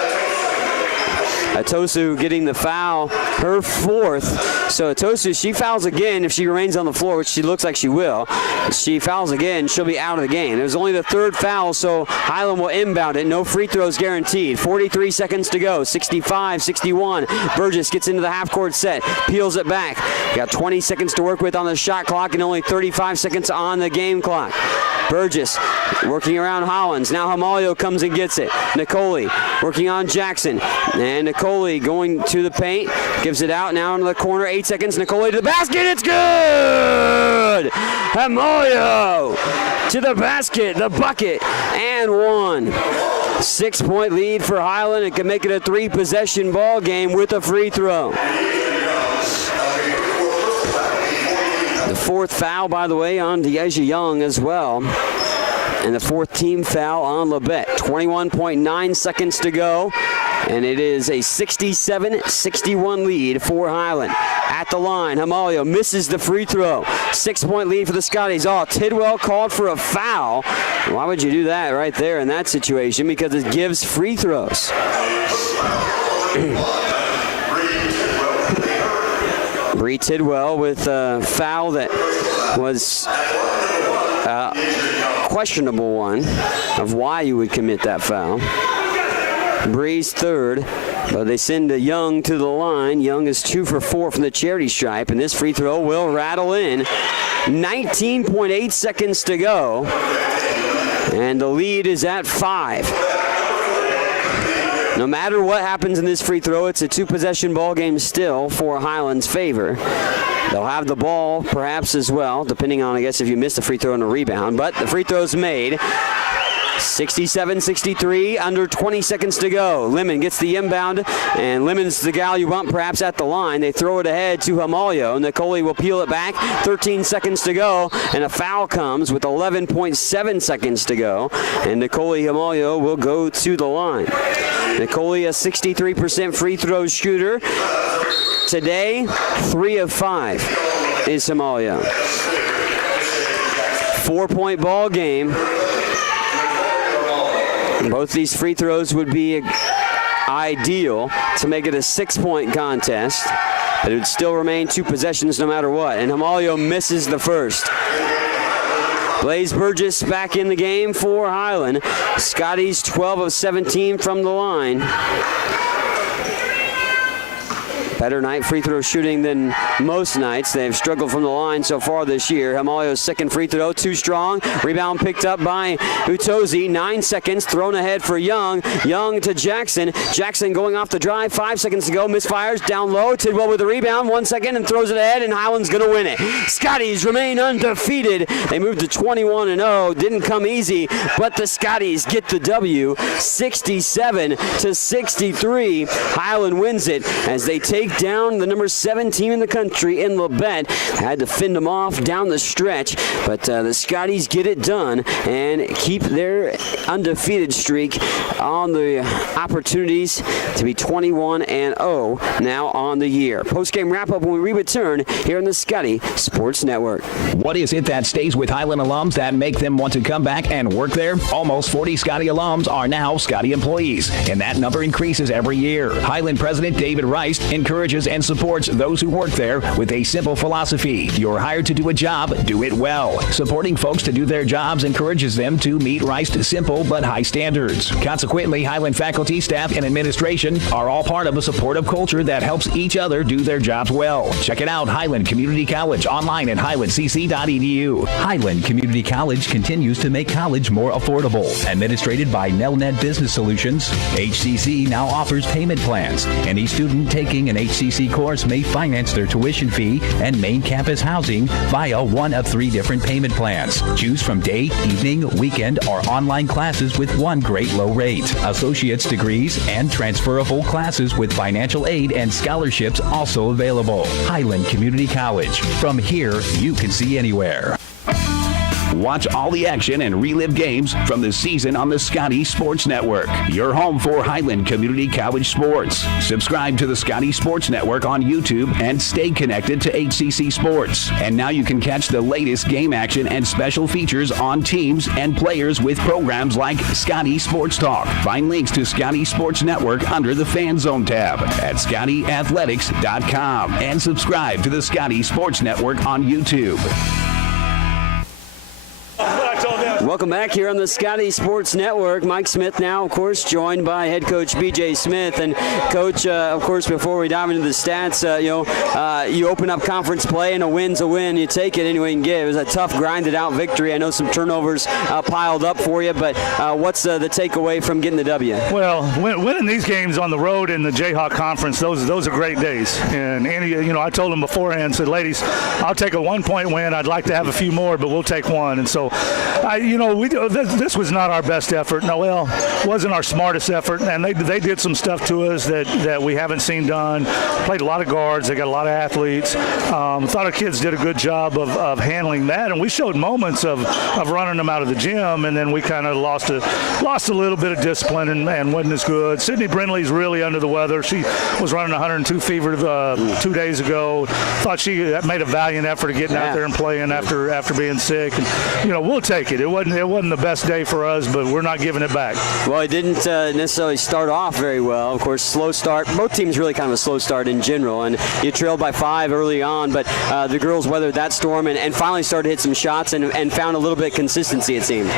Atosu getting the foul, her 4th. So Atosu, she fouls again if she remains on the floor, which she looks like she will. If she fouls again, she'll be out of the game. It was only the 3rd foul, so Highland will inbound it. No free throws guaranteed. 43 seconds to go. 65-61. Burgess gets into the half-court set, peels it back. Got 20 seconds to work with on the shot clock and only 35 seconds on the game clock. Burgess working around Hollins. Now Hamalio comes and gets it. Nicole working on Jackson. And Nicole going to the paint. Gives it out now into the corner. 8 seconds. Nicole to the basket. It's good! Hamalio to the basket. The bucket. And 1. 6-point lead for Highland. It can make it a 3-possession ball game with a free throw. The 4th foul, by the way, on Deasia Young as well. And the 4th team foul on Labette. 21.9 seconds to go. And it is a 67-61 lead for Highland. At the line, Hamalio misses the free throw. 6-point lead for the Scotties. Tidwell called for a foul. Why would you do that right there in that situation? Because it gives free throws. Bree Tidwell with a foul that was a questionable one of why you would commit that foul. Bree's 3rd, but they send Young to the line. Young is 2 for 4 from the charity stripe, and this free throw will rattle in. 19.8 seconds to go, and the lead is at 5. No matter what happens in this free throw, it's a 2-possession ball game still for Highland's favor. They'll have the ball perhaps as well, depending on, I guess, if you miss the free throw and a rebound, but the free throw's made. 67-63, under 20 seconds to go. Lemon gets the inbound, and Lemon's the gal you want perhaps at the line. They throw it ahead to Hamalio. Nicole will peel it back. 13 seconds to go, and a foul comes with 11.7 seconds to go, and Nicole Hamalio will go to the line. Nicole, a 63% free throw shooter. Today, 3 of 5 is Hamalio. 4-point ball game. Both these free throws would be ideal to make it a 6-point contest, but it would still remain 2 possessions no matter what, and Hamalio misses the first. Blaze Burgess back in the game for Highland. Scotties 12 of 17 from the line. Better night free throw shooting than most nights. They've struggled from the line so far this year. Hamalio's second free throw, too strong. Rebound picked up by Utozi. 9 seconds, thrown ahead for Young. Young to Jackson. Jackson going off the drive. 5 seconds to go. Misfires down low. Tidwell with the rebound. 1 second and throws it ahead, and Highland's going to win it. Scotties remain undefeated. They moved to 21-0. Didn't come easy, but the Scotties get the W. 67-63. Highland wins it as they take down the number 7 team in the country in Labette. Had to fend them off down the stretch, but the Scotties get it done and keep their undefeated streak on the opportunities to be 21-0 now on the year. Post-game wrap-up when we return here on the Scotty Sports Network. What is it that stays with Highland alums that make them want to come back and work there? Almost 40 Scotty alums are now Scotty employees, and that number increases every year. Highland President David Rice encourages and supports those who work there with a simple philosophy. You're hired to do a job, do it well. Supporting folks to do their jobs encourages them to meet Rice's simple but high standards. Consequently, Highland faculty, staff, and administration are all part of a supportive culture that helps each other do their jobs well. Check it out, Highland Community College, online at highlandcc.edu. Highland Community College continues to make college more affordable. Administrated by Nelnet Business Solutions, HCC now offers payment plans. Any student taking an HCC course may finance their tuition fee and main campus housing via one of 3 different payment plans. Choose from day, evening, weekend, or online classes with one great low rate. Associate's degrees and transferable classes with financial aid and scholarships also available. Highland Community College. From here, you can see anywhere. Watch all the action and relive games from the season on the Scotty Sports Network, your home for Highland Community College sports. Subscribe to the Scotty Sports Network on YouTube and stay connected to HCC Sports. And now you can catch the latest game action and special features on teams and players with programs like Scotty Sports Talk. Find links to Scotty Sports Network under the Fan Zone tab at ScottyAthletics.com and subscribe to the Scotty Sports Network on YouTube. Welcome back here on the Scotty Sports Network. Mike Smith now, of course, joined by head coach B.J. Smith. And, Coach, of course, before we dive into the stats, you open up conference play, and a win's a win. You take it any way you can get. It was a tough, grinded-out victory. I know some turnovers piled up for you, but what's the takeaway from getting the W? Well, winning these games on the road in the Jayhawk Conference, those are great days. And, I told them beforehand, said, ladies, I'll take a 1-point win. I'd like to have a few more, but we'll take one. And so, this was not our best effort. Noel wasn't our smartest effort, and they did some stuff to us that we haven't seen done. Played a lot of guards. They got a lot of athletes. Thought our kids did a good job of handling that, and we showed moments of running them out of the gym, and then we kind of lost a little bit of discipline and wasn't as good. Sydney Brindley's really under the weather. She was running 102 fever 2 days ago. Thought she made a valiant effort of getting out there and playing after being sick. And, we'll take it. It wasn't the best day for us, but we're not giving it back. Well, it didn't necessarily start off very well. Of course, slow start. Both teams really kind of a slow start in general, and you trailed by 5 early on, but the girls weathered that storm and finally started to hit some shots and found a little bit of consistency, it seemed.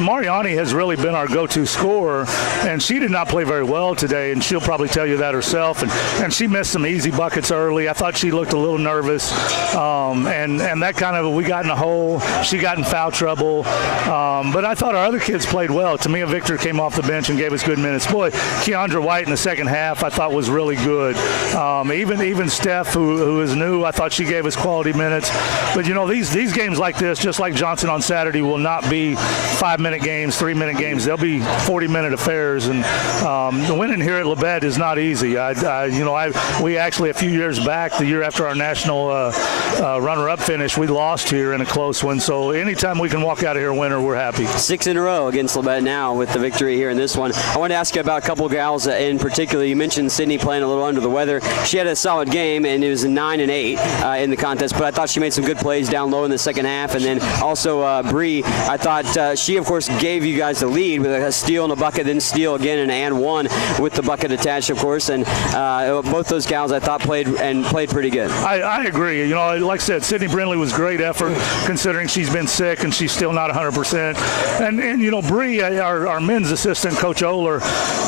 Mariani has really been our go-to scorer, and she did not play very well today, and she'll probably tell you that herself, and she missed some easy buckets early. I thought she looked a little nervous, and that kind of, we got in a hole. She got in foul trouble, but I thought our other kids played well. Tamia Victor came off the bench and gave us good minutes. Boy, Keandra White in the second half I thought was really good. Even Steph, who is new, I thought she gave us quality minutes. But, these games like this, just like Johnson on Saturday, will not be 5-minute games, 3-minute games. They'll be 40-minute affairs, and winning here at Labette is not easy. We actually, a few years back, the year after our national runner-up finish, we lost here in a close one. So anytime we can walk out of here a winner, we're happy. 6 in a row against Labette now with the victory here in this one. I want to ask you about a couple of gals in particular. You mentioned Sydney playing a little under the weather. She had a solid game, and it was a 9 and 8 in the contest, but I thought she made some good plays down low in the second half. And then also Bree, I thought she, of course, gave you guys the lead with a steal and a bucket, then steal again and one with the bucket attached, of course. And both those gals I thought played pretty good. I agree. Like I said, Sydney Brindley was great effort considering she's been sick and she she's still not 100%. And you know, Bree, our men's assistant, Coach Oler,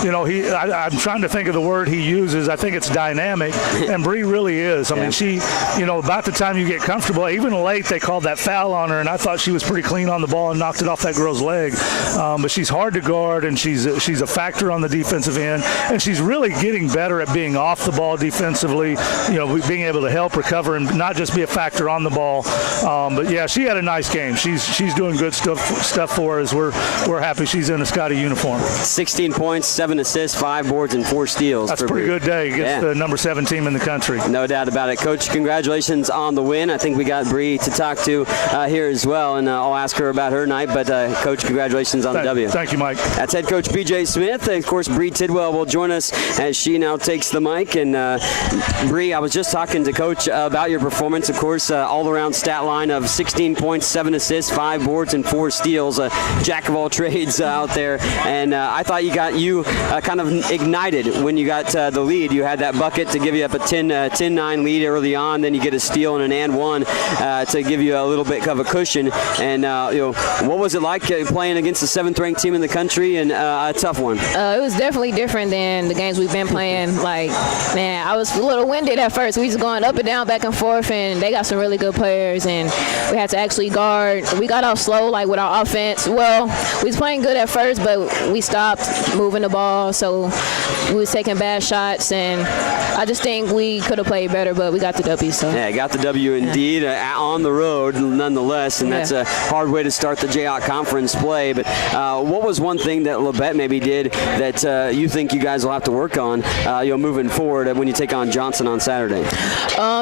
you know, I'm trying to think of the word he uses. I think it's dynamic, and Bree really is. I mean, she, you know, about the time you get comfortable, even late they called that foul on her, and I thought she was pretty clean on the ball and knocked it off that girl's leg. But she's hard to guard, and she's a factor on the defensive end, and she's really getting better at being off the ball defensively, you know, being able to help recover and not just be a factor on the ball. But yeah, she had a nice game. She's doing good stuff for us. We're happy she's in a Scotty uniform. 16 points, 7 assists, 5 boards, and 4 steals. That's a pretty good day against the number 7 team in the country. No doubt about it. Coach, congratulations on the win. I think we got Bree to talk to here as well, and I'll ask her about her night. But Coach, congratulations on the W. Thank you, Mike. That's head coach B.J. Smith. And of course, Bree Tidwell will join us as she now takes the mic. And Bree, I was just talking to Coach about your performance. Of course, all-around stat line of 16 points, 7 assists, 5 boards, and 4 steals. Jack of all trades out there. And I thought you kind of ignited when you got the lead. You had that bucket to give you up a 10-9 lead early on. Then you get a steal and an and one to give you a little bit of a cushion. And you know, what was it like playing against the 7th-ranked team in the country and a tough one? It was definitely different than the games we've been playing. Like, man, I was a little winded at first. We was going up and down, back and forth, and they got some really good players, and we had to actually guard. We got off slow, like with our offense. Well, we was playing good at first, but we stopped moving the ball, so we was taking bad shots, and I just think we could have played better, but we got the W. So yeah, got the W indeed on the road, nonetheless, and that's a hard way to start the Jayhawk Conference play. But what was one thing that Labette maybe did that you think you guys will have to work on, you know, moving forward when you take on Johnson on Saturday?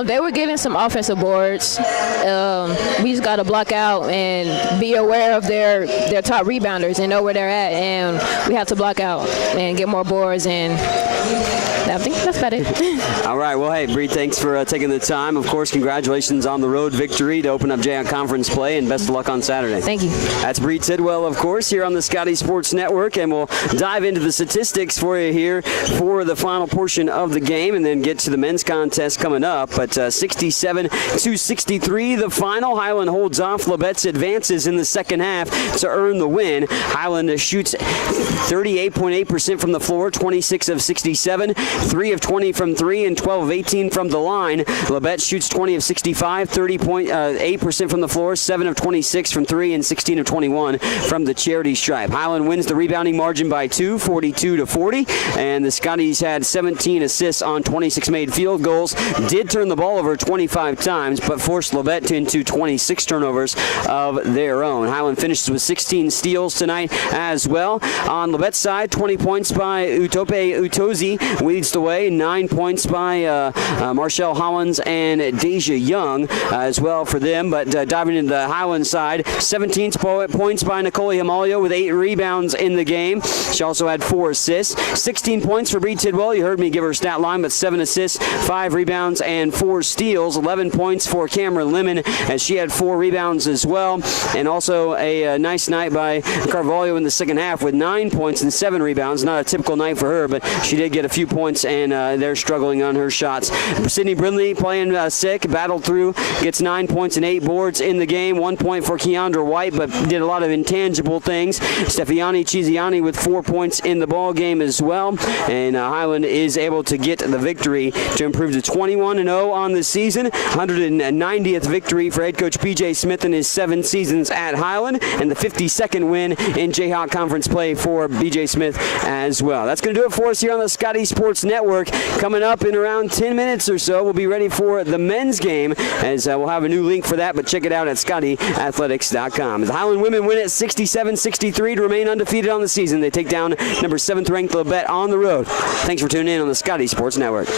They were getting some offensive boards. We just got to block out and be aware of their top rebounders and know where they're at, and we have to block out and get more boards, and I think that's about it. All right. Well, hey, Bree, thanks for taking the time. Of course, congratulations on the road victory to open up Jayhawk Conference play, and best of luck on Saturday. Thank you. That's Bree Tidwell, of course, here on the Scotty Sports Network, and we'll dive into the statistics for you here for the final portion of the game and then get to the men's contest coming up. But 67-63, the final. Highland holds off. Labette advances in the second half to earn the win. Highland shoots 38.8% from the floor, 26 of 67, 3 of 20 from 3, and 12 of 18 from the line. Labette shoots 20 of 65, 30.8% from the floor, 7 of 26 from 3, and 16 of 21 from the charity stripe. Highland wins the rebounding margin by 2, 42-40, and the Scotties had 17 assists on 26 made field goals, did turn the ball over 25 times, but forced Labette into 26 turnovers of their own. Highland finishes with 16 steals tonight as well. On Labette's side, 20 points by Utope Utozi leads the way, 9 points by Marshall Hollins and Deja Young as well for them. But diving into the Highland side, 17 points by Nicole Himalio with 8 rebounds in the game. She also had 4 assists. 16 points for Bree Tidwell. You heard me give her stat line, but 7 assists, 5 rebounds, and 4 steals. 11 points for Cameron Lemon as she had 4 rebounds as well. And also a nice night by Carvalho in the second half with 9 points and 7 rebounds. Not a typical night for her, but she did get a few points, and they're struggling on her shots. Sydney Brindley playing sick, battled through, gets 9 points and 8 boards in the game. 1 point for Keandra White, but did a lot of intangible things. Stefiani Chiziani with 4 points in the ball game as well. And Highland is able to get the victory to improve to 21-0 on the season. 190th victory for head coach B.J. Smith in his 7 seasons at Highland, and the 52nd win in Jayhawk Conference play for B.J. Smith as well. That's going to do it for us here on the Scotty Sports Network. Coming up in around 10 minutes or so, we'll be ready for the men's game, as we'll have a new link for that, but check it out at ScottyAthletics.com. The Highland women win at 67-63 to remain undefeated on the season. They take down number 7th ranked Labette on the road. Thanks for tuning in on the Scotty Sports Network.